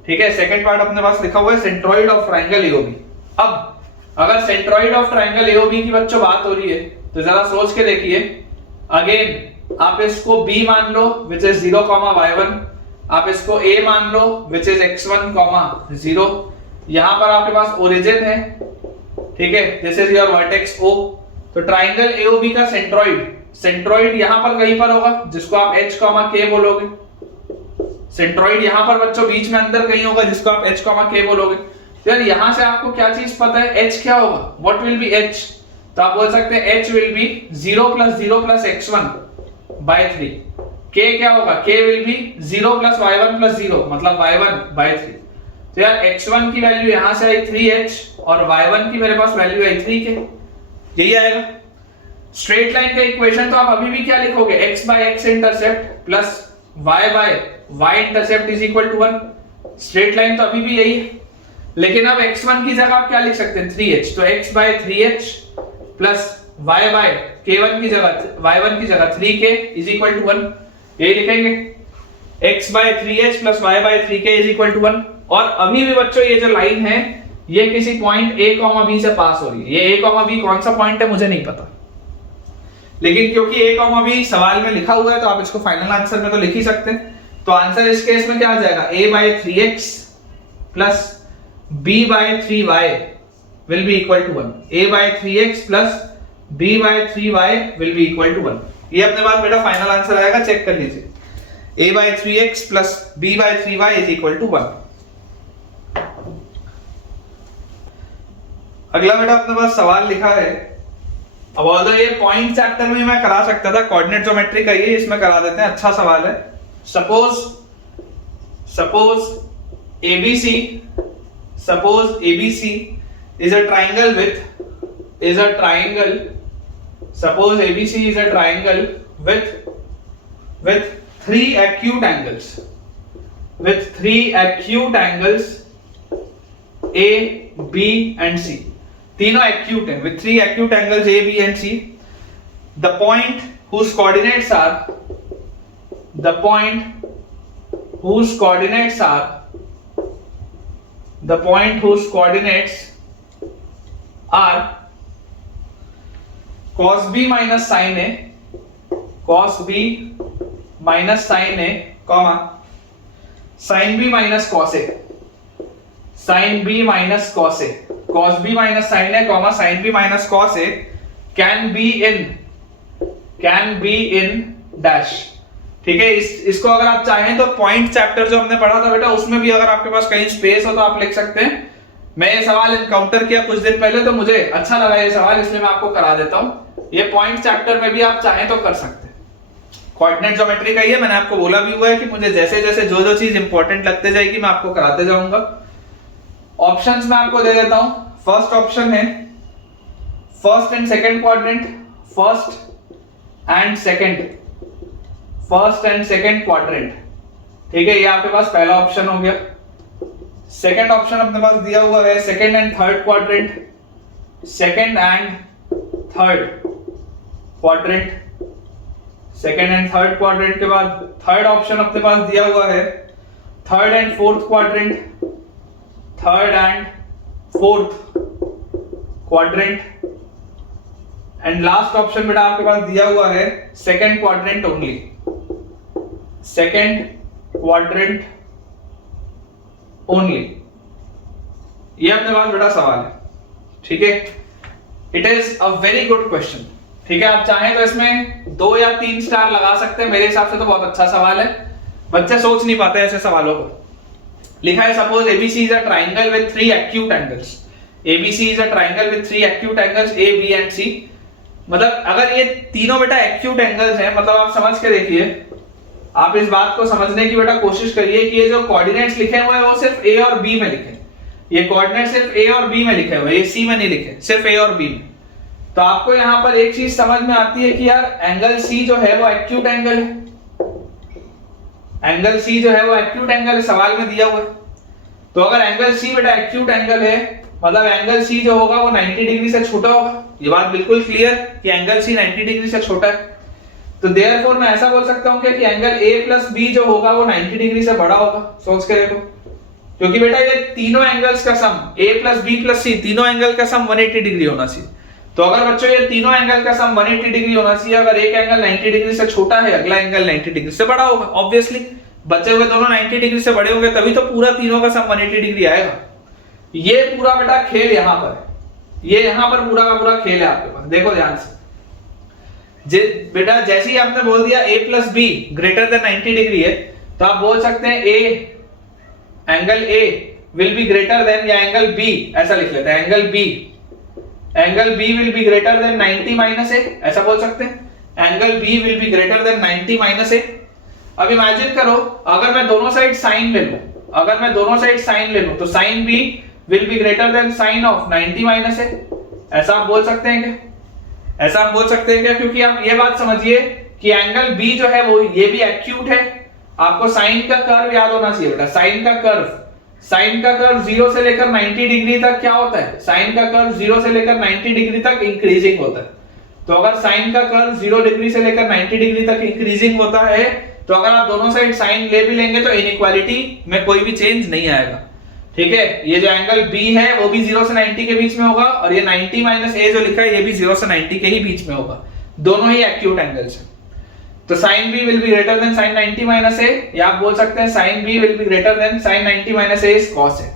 ठीक है, सेकंड पार्ट अपने पास लिखा हुआ है सेंट्रॉइड ऑफ ट्राइंगल एओबी। अब अगर सेंट्रॉइड ऑफ ट्राइंगल एओबी की बच्चों बात हो रही है तो जरा सोच के देखिए। अगेन आप इसको b मान लो विच इज 0, y1, आप इसको a मान लो विच इज x1, 0। यहां पर आपके पास ओरिजिन है, ठीक है, this is your vertex o। तो ट्राइंगल एओबी का सेंट्रॉइड यहां पर कहीं पर होगा जिसको आप h, k बोलोगे। सेंट्रॉइड यहां पर बच्चों बीच में अंदर कहीं होगा जिसको आप h, k बोलोगे। तो यार यहां से आपको क्या चीज पता है, h क्या होगा, व्हाट विल बी h? तो आप बोल सकते हैं h will be 0 + 0 + x1/3। k क्या होगा, k विल बी 0 + y1 + 0 मतलब y1/3। तो यार x1 की वैल्यू यहां से आई 3h और y1 की मेरे पास वैल्यू आई 3k, यही आएगा। स्ट्रेट लाइन का इक्वेशन तो आप अभी भी क्या लिखोगे, x/x intercept plus y/y intercept is equal to 1। Straight line तो अभी भी यही है, लेकिन अब x1 की जगह आप क्या लिख सकते हैं, 3h। तो x/3h प्लस y/k1 की जगह y1 की जगह 3k इज इक्वल टू 1, यही लिखेंगे। x/3h plus y/3k is equal to 1। और अभी भी बच्चों ये जो लाइन है ये किसी पॉइंट a, b से पास हो रही है। ये a, b कौन सा पॉइंट है मुझे नहीं पता, लेकिन क्योंकि a, b सवाल में लिखा हुआ है तो आप इसको फाइनल आंसर में तो लिख ही सकते हैं। तो आंसर इस केस में क्या आ जाएगा, a/3x plus b/3y will be equal to 1। a/3x plus b/3y will be equal to 1। ये अपने पास बेटा फाइनल आंसर आएगा, चेक कर लीजिए। a/3x plus b/3y is equal to 1। अगला बेटा अपने पास सवाल लिखा है। अब ऑल्दो ये पॉइंट चैप्टर में मैं करा सकता था, कोऑर्डिनेट ज्योमेट्री का ये इसमें करा देते हैं, अच्छा सवाल है। Suppose ABC is a triangle suppose ABC is a triangle with three acute angles A, B and C। तीनों acute हैं, with three acute angles A, B and C। The point whose coordinates are cos B minus sin A, comma sin B minus cos A, cos B minus sin A, comma sin B minus cos A can be in dash। ठीक है, इसको अगर आप चाहें तो point chapter जो हमने पढ़ा था बेटा उसमें भी अगर आपके पास कहीं स्पेस हो तो आप लिख सकते हैं। मैं ये सवाल एनकाउंटर किया कुछ दिन पहले तो मुझे अच्छा लगा ये सवाल, इसलिए मैं आपको करा देता हूं। ये पॉइंट चैप्टर में भी आप चाहें तो कर सकते हैं। कोऑर्डिनेट ज्योमेट्री का ये मैंने आपको बोला भी हुआ है कि मुझे जैसे जैसे जो चीज इंपॉर्टेंट लगते जाएगी मैं आपको कराते जाऊंगा। ऑप्शंस मैं आपको दे देता हूं। फर्स्ट ऑप्शन है first and second quadrant, first and second quadrant. ठीक है, ये आपके पास पहला ऑप्शन हो गया। सेकंड ऑप्शन अपने पास दिया हुआ है second and third quadrant, second and third quadrant के बाद थर्ड ऑप्शन अपने पास दिया हुआ है third and fourth quadrant and last option बेटा आपके पास दिया हुआ है सेकंड क्वाड्रेंट ओनली, ये अपने पास बेटा सवाल है। ठीक है, it is a very good question. ठीक है, आप चाहें तो इसमें 2 या 3 स्टार लगा सकते हैं, मेरे हिसाब से तो बहुत अच्छा सवाल है। बच्चे सोच नहीं पाते ऐसे सवालों को। लिखा है suppose ABC is a triangle with 3 acute angles, ABC is a triangle with 3 acute angles A, B and C। मतलब अगर ये तीनों बेटा एक्यूट एंगल्स हैं, मतलब आप समझ के देखिए, आप इस बात को समझने की बेटा कोशिश करिए कि ये जो कोऑर्डिनेट्स लिखे हुए हैं वो सिर्फ A और B में लिखे। ये कोऑर्डिनेट सिर्फ A और B में लिखे हुए, ये C में नहीं लिखे, सिर्फ A और B में। तो आपको यहाँ पर एक चीज समझ में आती है कि यार एंगल C जो है वो एक्यूट एंगल है, एंगल C जो है वो एक्यूट एंगल है, सवाल में दिया हुआ है। तो अगर एंगल C बेटा एक्यूट एंगल है मतलब एंगल C जो होगा वो 90 डिग्री से छोटा होगा। ये बात बिल्कुल क्लियर कि एंगल C 90 डिग्री से छोटा है। तो देयरफॉर मैं ऐसा बोल सकता हूं कि एंगल A प्लस बी जो होगा वो 90 डिग्री से बड़ा होगा। सोच के देखो, क्योंकि बेटा ये तीनों एंगल्स का sum A plus B plus C तीनों एंगल का सम 180 डिग्री होना चाहिए। तो अगर बच्चों ये तीनों एंगल का सम 180 डिग्री होना चाहिए, अगर एक एंगल 90 डिग्री से छोटा है, अगला एंगल 90 डिग्री से बड़ा होगा। ऑब्वियसली बचे हुए दोनों 90 डिग्री से बड़े होंगे, तभी तो पूरा तीनों का सम 180 डिग्री आएगा। ये पूरा बेटा खेल यहां पर है, ये यहां पर पूरा का पूरा खेल है आपके पास। देखो ध्यान से, बेटा जैसे ही आपने बोल दिया A plus B greater than 90 degree है, तो आप बोल सकते हैं angle A will be greater than, या एंगल B ऐसा लिख लेते हैं, angle B will be greater than 90 minus A, ऐसा बोल सकते हैं। Angle B will be greater than 90 minus A। अब इमेजिन करो, अगर मैं दोनों साइड साइन ले लूं, तो sine B will be greater than sine of 90 minus A, ऐसा आप बोल सकते हैं क्या? ऐसा आप बोल सकते हैं क्या? क्योंकि आप ये बात समझिए कि एंगल B जो है वो ये भी एक्यूट है। आपको साइन का कर्व याद होना चाहिए बेटा, साइन का कर्व 0 से लेकर 90 डिग्री तक क्या होता है? साइन का कर्व 0 से लेकर 90 डिग्री तक इंक्रीजिंग होता है। तो अगर साइन का कर्व 0 डिग्री से लेकर 90 डिग्री तक इंक्रीजिंग होता है, तो अगर आप दोनों साइड साइन ले भी लेंगे तो इनइक्वालिटी में कोई भी चेंज नहीं आएगा। ठीक है, ये जो एंगल B है वो भी 0 से 90 के बीच में होगा, और ये 90 माइनस A जो लिखा है ये भी 0 से 90 के ही बीच में होगा। दोनों ही एक्यूट एंगल्स हैं। तो sin B will be greater then sin 90 minus A, या आप बोल सकते हैं sin B will be greater then sin 90 minus A is cos A।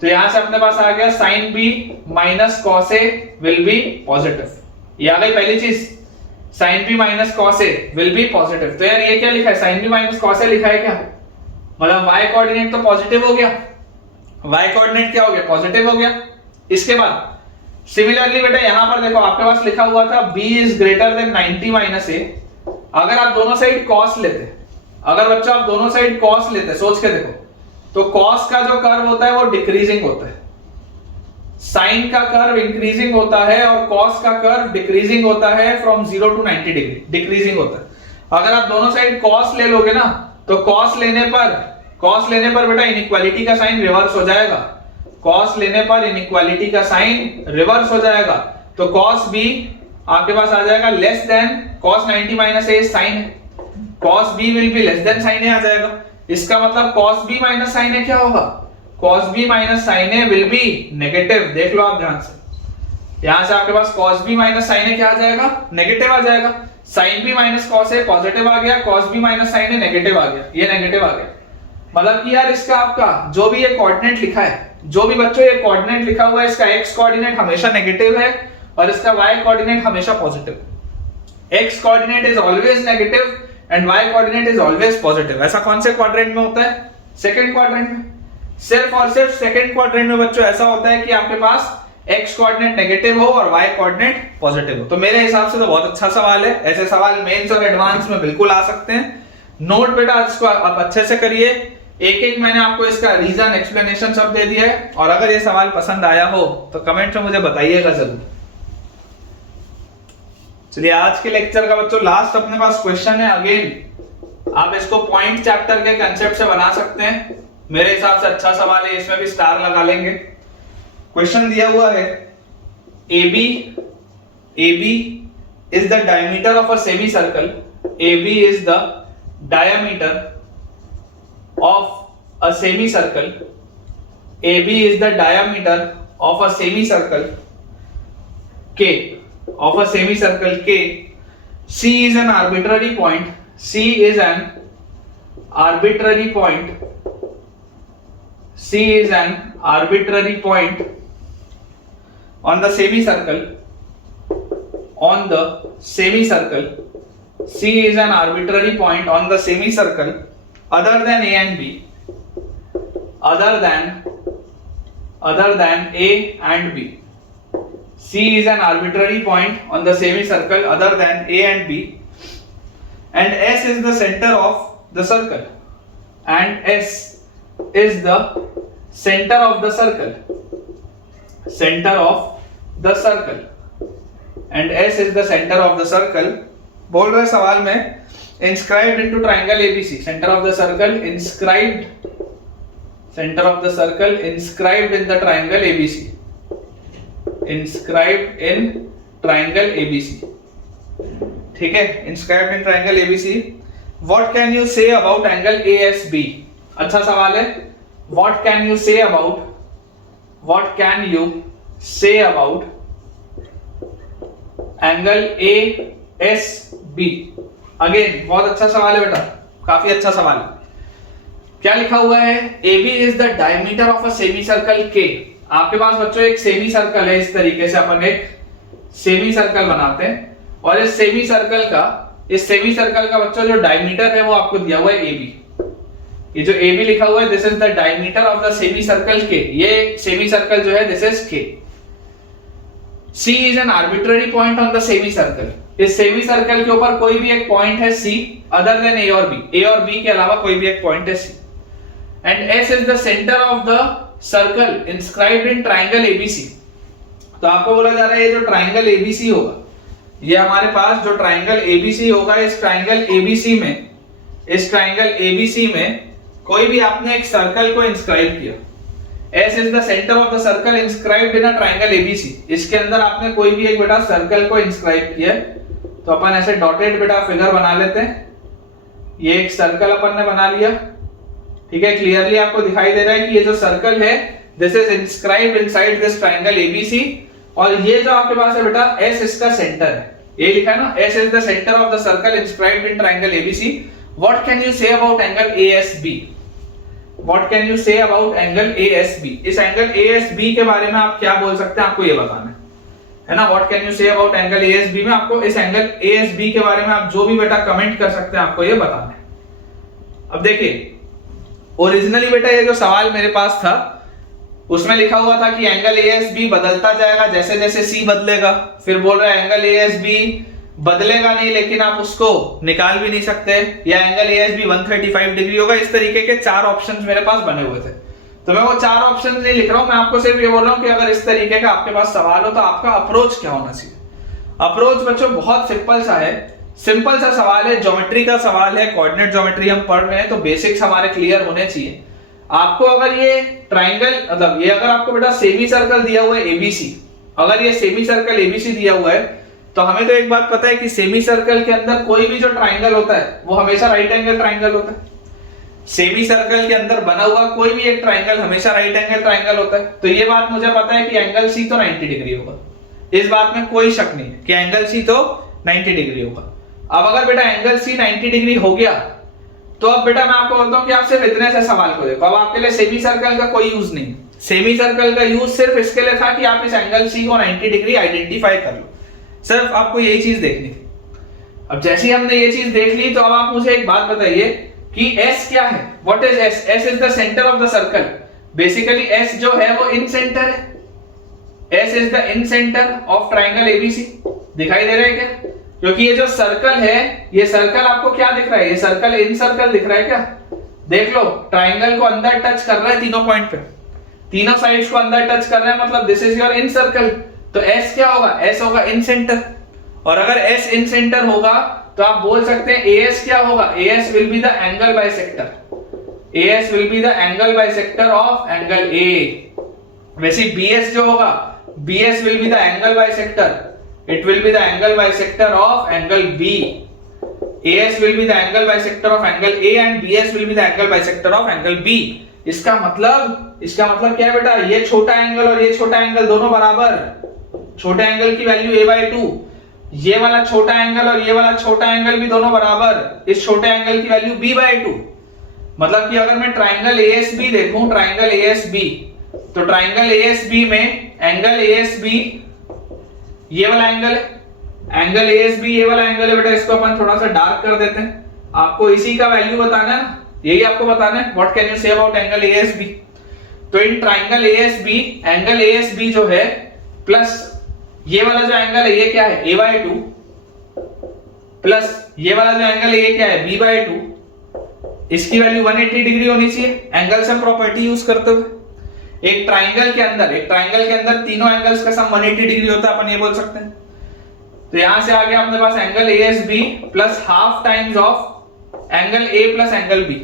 तो यहां से अपने पास आ गया sin B minus cos A will B positive. ये आ गई पहली चीज, sin B minus cos A will B positive. तो यार ये क्या लिखा है? sin B minus cos A लिखा है क्या? मतलब y कोऑर्डिनेट तो पॉजिटिव हो गया, y कोऑर्डिनेट क्या हो गया? पॉजिटिव हो गया। इसके बाद सिमिलरली बेटा यहां पर देखो, आपके पास लिखा हुआ था b is greater than 90 minus a। अगर आप दोनों साइड cos लेते, अगर बच्चों आप दोनों साइड cos लेते, सोच के देखो, तो cos का जो कर्व होता है वो डिक्रीजिंग होता है, sin का कर्व इंक्रीजिंग होता है, और cos का कर्व डिक्रीजिंग होता है फ्रॉम 0 टू 90 डिग्री, डिक्रीजिंग होता है। अगर आप दोनों साइड cos ले लोगे ना, तो cos लेने पर बेटा इनइक्वालिटी का साइन रिवर्स हो जाएगा। cos लेने पर इनइक्वालिटी का साइन रिवर्स हो जाएगा, तो cos b आपके पास आ जाएगा less than cos 90 minus a sin है, cos b will be less than sin a आ जाएगा। इसका मतलब cos b minus sin a क्या होगा? cos b minus sin a will B negative. देख लो आप ध्यान से, यहां से आपके पास cos b minus sin a क्या आ जाएगा? नेगेटिव आ जाएगा। sin b minus cos a positive आ गया, cos b minus sin a negative आ गया, ये नेगेटिव आ गया। मतलब कि यार इसका आपका जो भी ये कोऑर्डिनेट लिखा है, जो भी बच्चों ये कोऑर्डिनेट लिखा हुआ है, इसका x कोऑर्डिनेट हमेशा नेगेटिव है और इसका y कोऑर्डिनेट हमेशा पॉजिटिव है। x coordinate is always negative and y coordinate is always positive. ऐसा कौन से क्वाड्रेंट में होता है? सेकंड क्वाड्रेंट में। सिर्फ और सिर्फ सेकंड क्वाड्रेंट में बच्चों ऐसा होता है कि आपके पास x कोऑर्डिनेट नेगेटिव हो और y कोऑर्डिनेट पॉजिटिव हो। तो मेरे हिसाब से तो बहुत अच्छा सवाल है। ऐसे सवाल मेंस और एडवांस में बिल्कुल आ सकते हैं। नोट बेटा इसको आप अच्छे से करिए, एक एक मैंने आपको इसका रीजन एक्सप्लेनेशन सब दे दिया है, और अगर ये सवाल पसंद आया हो तो कमेंट में मुझे बताइएगा जरूर। चलिए आज के लेक्चर का बच्चों लास्ट अपने पास क्वेश्चन है। अगेन आप इसको पॉइंट चैप्टर के कंसेप्ट से बना सकते हैं, मेरे हिसाब से अच्छा सवाल है, इसमें भी स्टार लगा लेंगे। क्वेश्चन दिया हुआ है AB is the diameter of a semicircle, AB is the diameter of a semicircle, AB is the diameter of a semicircle K, of a semicircle K. C is an arbitrary point, C is an arbitrary point, C is an arbitrary point on the semicircle, on the semicircle, C is an arbitrary point on the semicircle other than A and B, other than A and B. C is an arbitrary point on the semicircle other than A and B, and S is the center of the circle, and S is the center of the circle, center of the circle, and S is the center of the circle. बोल रहे सवाल में inscribed into triangle ABC, center of the circle inscribed, center of the circle inscribed in the triangle ABC, inscribed in triangle ABC। ठीक है, inscribed in triangle ABC. What can you say about angle ASB? अच्छा सवाल है। What can you say about angle ASB? Again बहुत अच्छा सवाल है बेटा, काफी अच्छा सवाल है। क्या लिखा हुआ है? AB is the diameter of a semi circle K। आपके पास बच्चों एक सेमी सर्कल है, इस तरीके से अपन एक सेमी सर्कल बनाते हैं, और इस सेमी सर्कल का बच्चों जो डायमीटर है वो आपको दिया हुआ है AB। ये जो AB लिखा हुआ है, this is the diameter of the semi circle K। ये सेमी सर्कल जो है this is K। C is an arbitrary point on the semi circle. इस सेमी सर्कल के ऊपर कोई भी एक पॉइंट है C अदर देन A और B। A और B के अलावा कोई भी एक पॉइंट है C। And S is the centre of the circle inscribed in triangle ABC। तो आपको बोला जा रहा है ये जो ट्रायंगल ABC होगा, ये हमारे पास जो ट्रायंगल ABC होगा, इस ट्रायंगल ABC में कोई भी आपने एक सर्कल को इंस्क्राइब किया। S is the centre of the circle inscribed in a triangle ABC। इसके अंदर आपने कोई भी एक बेटा सर्कल को इंस्क्राइब किया है, तो अपन ऐसे डॉटेड बेटा फिगर बना लेते हैं। ये एक सर्कल अपन ने बना लिया, ठीक है। क्लियरली आपको दिखाई दे रहा है कि ये जो सर्कल है this is inscribed inside this triangle ABC, और ये जो आपके पास है बेटा S इसका सेंटर है। ये लिखा है ना, S is the centre of the circle inscribed in triangle ABC। What can you say about angle ASB? What can you say about angle ASB? इस एंगल ASB के बारे में आप क्या बोल सकते हैं, आपको ये बताना है ना। What can you say about angle ASB में आपको इस एंगल ASB के बारे में आप जो भी बेटा कमेंट कर सकते हैं, आपको ये बताना है। अब देखिए, ओरिजिनली बेटा ये जो सवाल मेरे पास था उसमें लिखा हुआ था कि एंगल ASB बदलता जाएगा जैसे जैसे C बदलेगा। फिर बोल रहा है एंगल ASB बदलेगा नहीं, लेकिन आप उसको निकाल भी नहीं सकते, या एंगल ASB 135 डिग्री होगा। इस तरीके के 4 ऑप्शंस मेरे पास बने हुए थे। तो मैं वो 4 ऑप्शंस नहीं लिख रहा हूं, मैं आपको सिर्फ ये बोल रहा हूं कि अगर इस तरीके का आपके पास सवाल हो तो आपका अप्रोच क्या होना चाहिए। अप्रोच बच्चों बहुत सिंपल सा है, सिंपल सा सवाल है, ज्योमेट्री का सवाल है, कोऑर्डिनेट ज्योमेट्री हम पढ़ रहे हैं, तो बेसिक्स हमारे क्लियर होने चाहिए। आपको अगर ये ट्रायंगल मतलब ये अगर आपको बेटा सेमी सर्कल दिया हुआ है ABC, अगर ये सेमी सर्कल ABC दिया हुआ है, तो हमें तो एक बात पता है कि सेमी सर्कल के अंदर कोई भी जो ट्रायंगल होता है वो हमेशा राइट एंगल ट्रायंगल होता है। सेमी सर्कल के अंदर बना हुआ कोई भी एक ट्रायंगल हमेशा राइट एंगल ट्रायंगल होता है। तो ये बात मुझे पता है कि एंगल C तो 90 डिग्री होगा, इस बात में कोई शक नहीं है कि एंगल C तो 90 डिग्री होगा। अब अगर बेटा एंगल C 90 डिग्री हो गया, तो अब बेटा मैं आपको बोलता हूं कि आप सिर्फ इतने से सवाल को देखो। अब आपके लिए सेमी सर्कल का कोई यूज नहीं, सेमी सर्कल का यूज सिर्फ इसके लिए था कि आप इस एंगल C को 90 डिग्री आइडेंटिफाई कर लो, सिर्फ आपको यही चीज देखनी थी। अब जैसे ही हमने ये चीज देख ली, तो अब आप मुझे एक बात बताइए कि S क्या है। What is S? S is the centre of the circle. Basically S जो है वो इन सेंटर है, S is the in centre of triangle ABC। दिखाई दे रहा है क्या? क्योंकि ये जो सर्कल है, ये सर्कल आपको क्या दिख रहा है, ये सर्कल इन सर्कल दिख रहा है क्या? देख लो, ट्रायंगल को अंदर टच कर रहा है तीनों पॉइंट पे, तीनों साइड्स को अंदर टच कर रहा है, मतलब this is your in circle. तो S क्या होगा? S होगा इन सेंटर। और अगर S इन सेंटर होगा तो आप बोल सकते हैं AS क्या होगा? AS will be the angle bisector. AS will be the angle bisector of angle A। वैसे BS जो होगा, BS will be the angle bisector, it will be the angle bisector of angle B. AS will be the angle bisector of angle A and BS will be the angle bisector of angle B. इसका मतलब क्या है बेटा? ये छोटा angle और ये छोटा एंगल दोनों बराबर, छोटे एंगल की वैल्यू a/2, ये वाला छोटा एंगल और ये वाला छोटा एंगल भी दोनों बराबर, इस छोटे एंगल की वैल्यू b/2। मतलब कि अगर मैं ट्रायंगल ASB देखूं, ट्रायंगल ASB, तो ट्रायंगल ASB में एंगल ASB ये वाला एंगल है, एंगल ASB ये वाला एंगल है बेटा। इसको अपन थोड़ा सा डार्क कर देते हैं, आपको इसी का वैल्यू बताना है, यही आपको बताना है। What can you say about angle ASB? तो in triangle ASB, angle ASB जो है प्लस ये वाला जो एंगल है ये क्या है? a/2 प्लस ये वाला जो एंगल है ये क्या है? b/2। इसकी वैल्यू 180 डिग्री होनी चाहिए एंगल सम प्रॉपर्टी यूज करते हुए। एक ट्रायंगल के अंदर तीनों एंगल्स का सम 180 डिग्री होता है, अपन ये बोल सकते हैं। तो यहां से आगे अपने पास angle ASB plus half times of angle A plus angle B।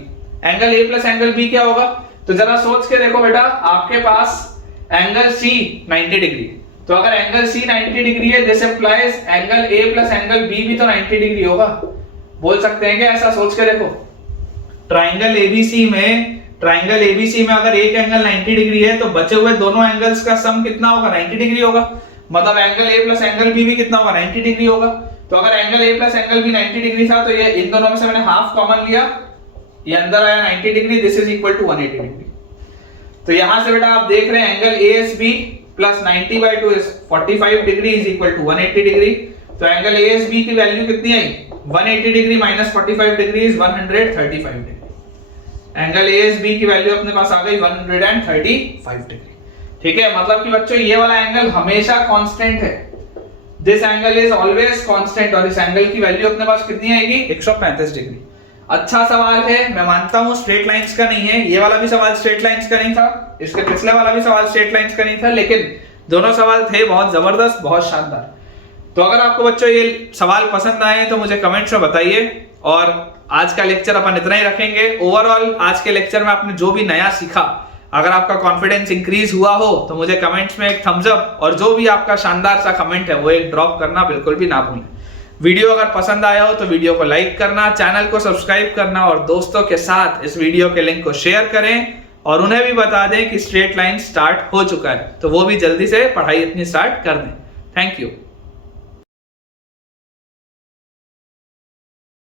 Angle A plus angle B क्या होगा? तो जरा सोच के देखो बेटा, आपके पास एंगल C 90 डिग्री तो अगर एंगल सी 90 डिग्री है, this implies angle A plus angle B भी तो 90 डिग्री होगा। बोल सकते हैं क्या? ऐसा सोच के देखो, ट्राइंगल एबीसी में अगर एक एंगल 90 डिग्री है तो बचे हुए दोनों एंगल्स का सम कितना होगा? 90 डिग्री होगा। मतलब angle A plus angle B भी कितना होगा? 90 डिग्री होगा। तो अगर angle A plus angle B 90 degree था तो ये इन दोनों में से मैंने हाफ कॉमन लिया, ये अंदर आया 90 degree, this is equal to 180 degree. तो यहां से बेटा आप देख रहे हैं angle ASB plus 90/2 is 45 degree is equal to 180 degree. तो एंगल ASB की वैल्यू कितनी आई? 180 degree minus 45 degree is 135 degree. Angle ASB की वैल्यू अपने पास आ गई 135 डिग्री। ठीक है, मतलब कि बच्चों ये वाला एंगल हमेशा कांस्टेंट है, this angle is always constant, और इस एंगल की वैल्यू अपने पास कितनी आएगी? 135 डिग्री। अच्छा सवाल है, मैं मानता हूं स्ट्रेट लाइंस का नहीं है, ये वाला भी सवाल स्ट्रेट लाइंस का नहीं था, इसके पिछले वाला भी सवाल स्ट्रेट लाइंस का नहीं था, लेकिन दोनों सवाल थे बहुत जबरदस्त, बहुत शानदार। तो अगर आपको बच्चों ये सवाल पसंद आए तो मुझे कमेंट्स में बताइए, और आज का लेक्चर अपन इतना ही रखेंगे। ओवरऑल आज के लेक्चर में आपने जो भी नया सीखा, अगर आपका कॉन्फिडेंस इंक्रीज हुआ हो तो मुझे कमेंट्स में एक थम्स अप और जो भी आपका शानदार सा कमेंट है वो एक ड्रॉप करना बिल्कुल भी ना भूलें। वीडियो अगर पसंद आया हो तो वीडियो को लाइक करना, चैनल को सब्सक्राइब करना और दोस्तों के साथ इस वीडियो के लिंक को शेयर करें, और उन्हें भी बता दें कि स्ट्रेट लाइन स्टार्ट हो चुका है, तो वो भी जल्दी से पढ़ाई अपनी स्टार्ट कर दें। Thank you.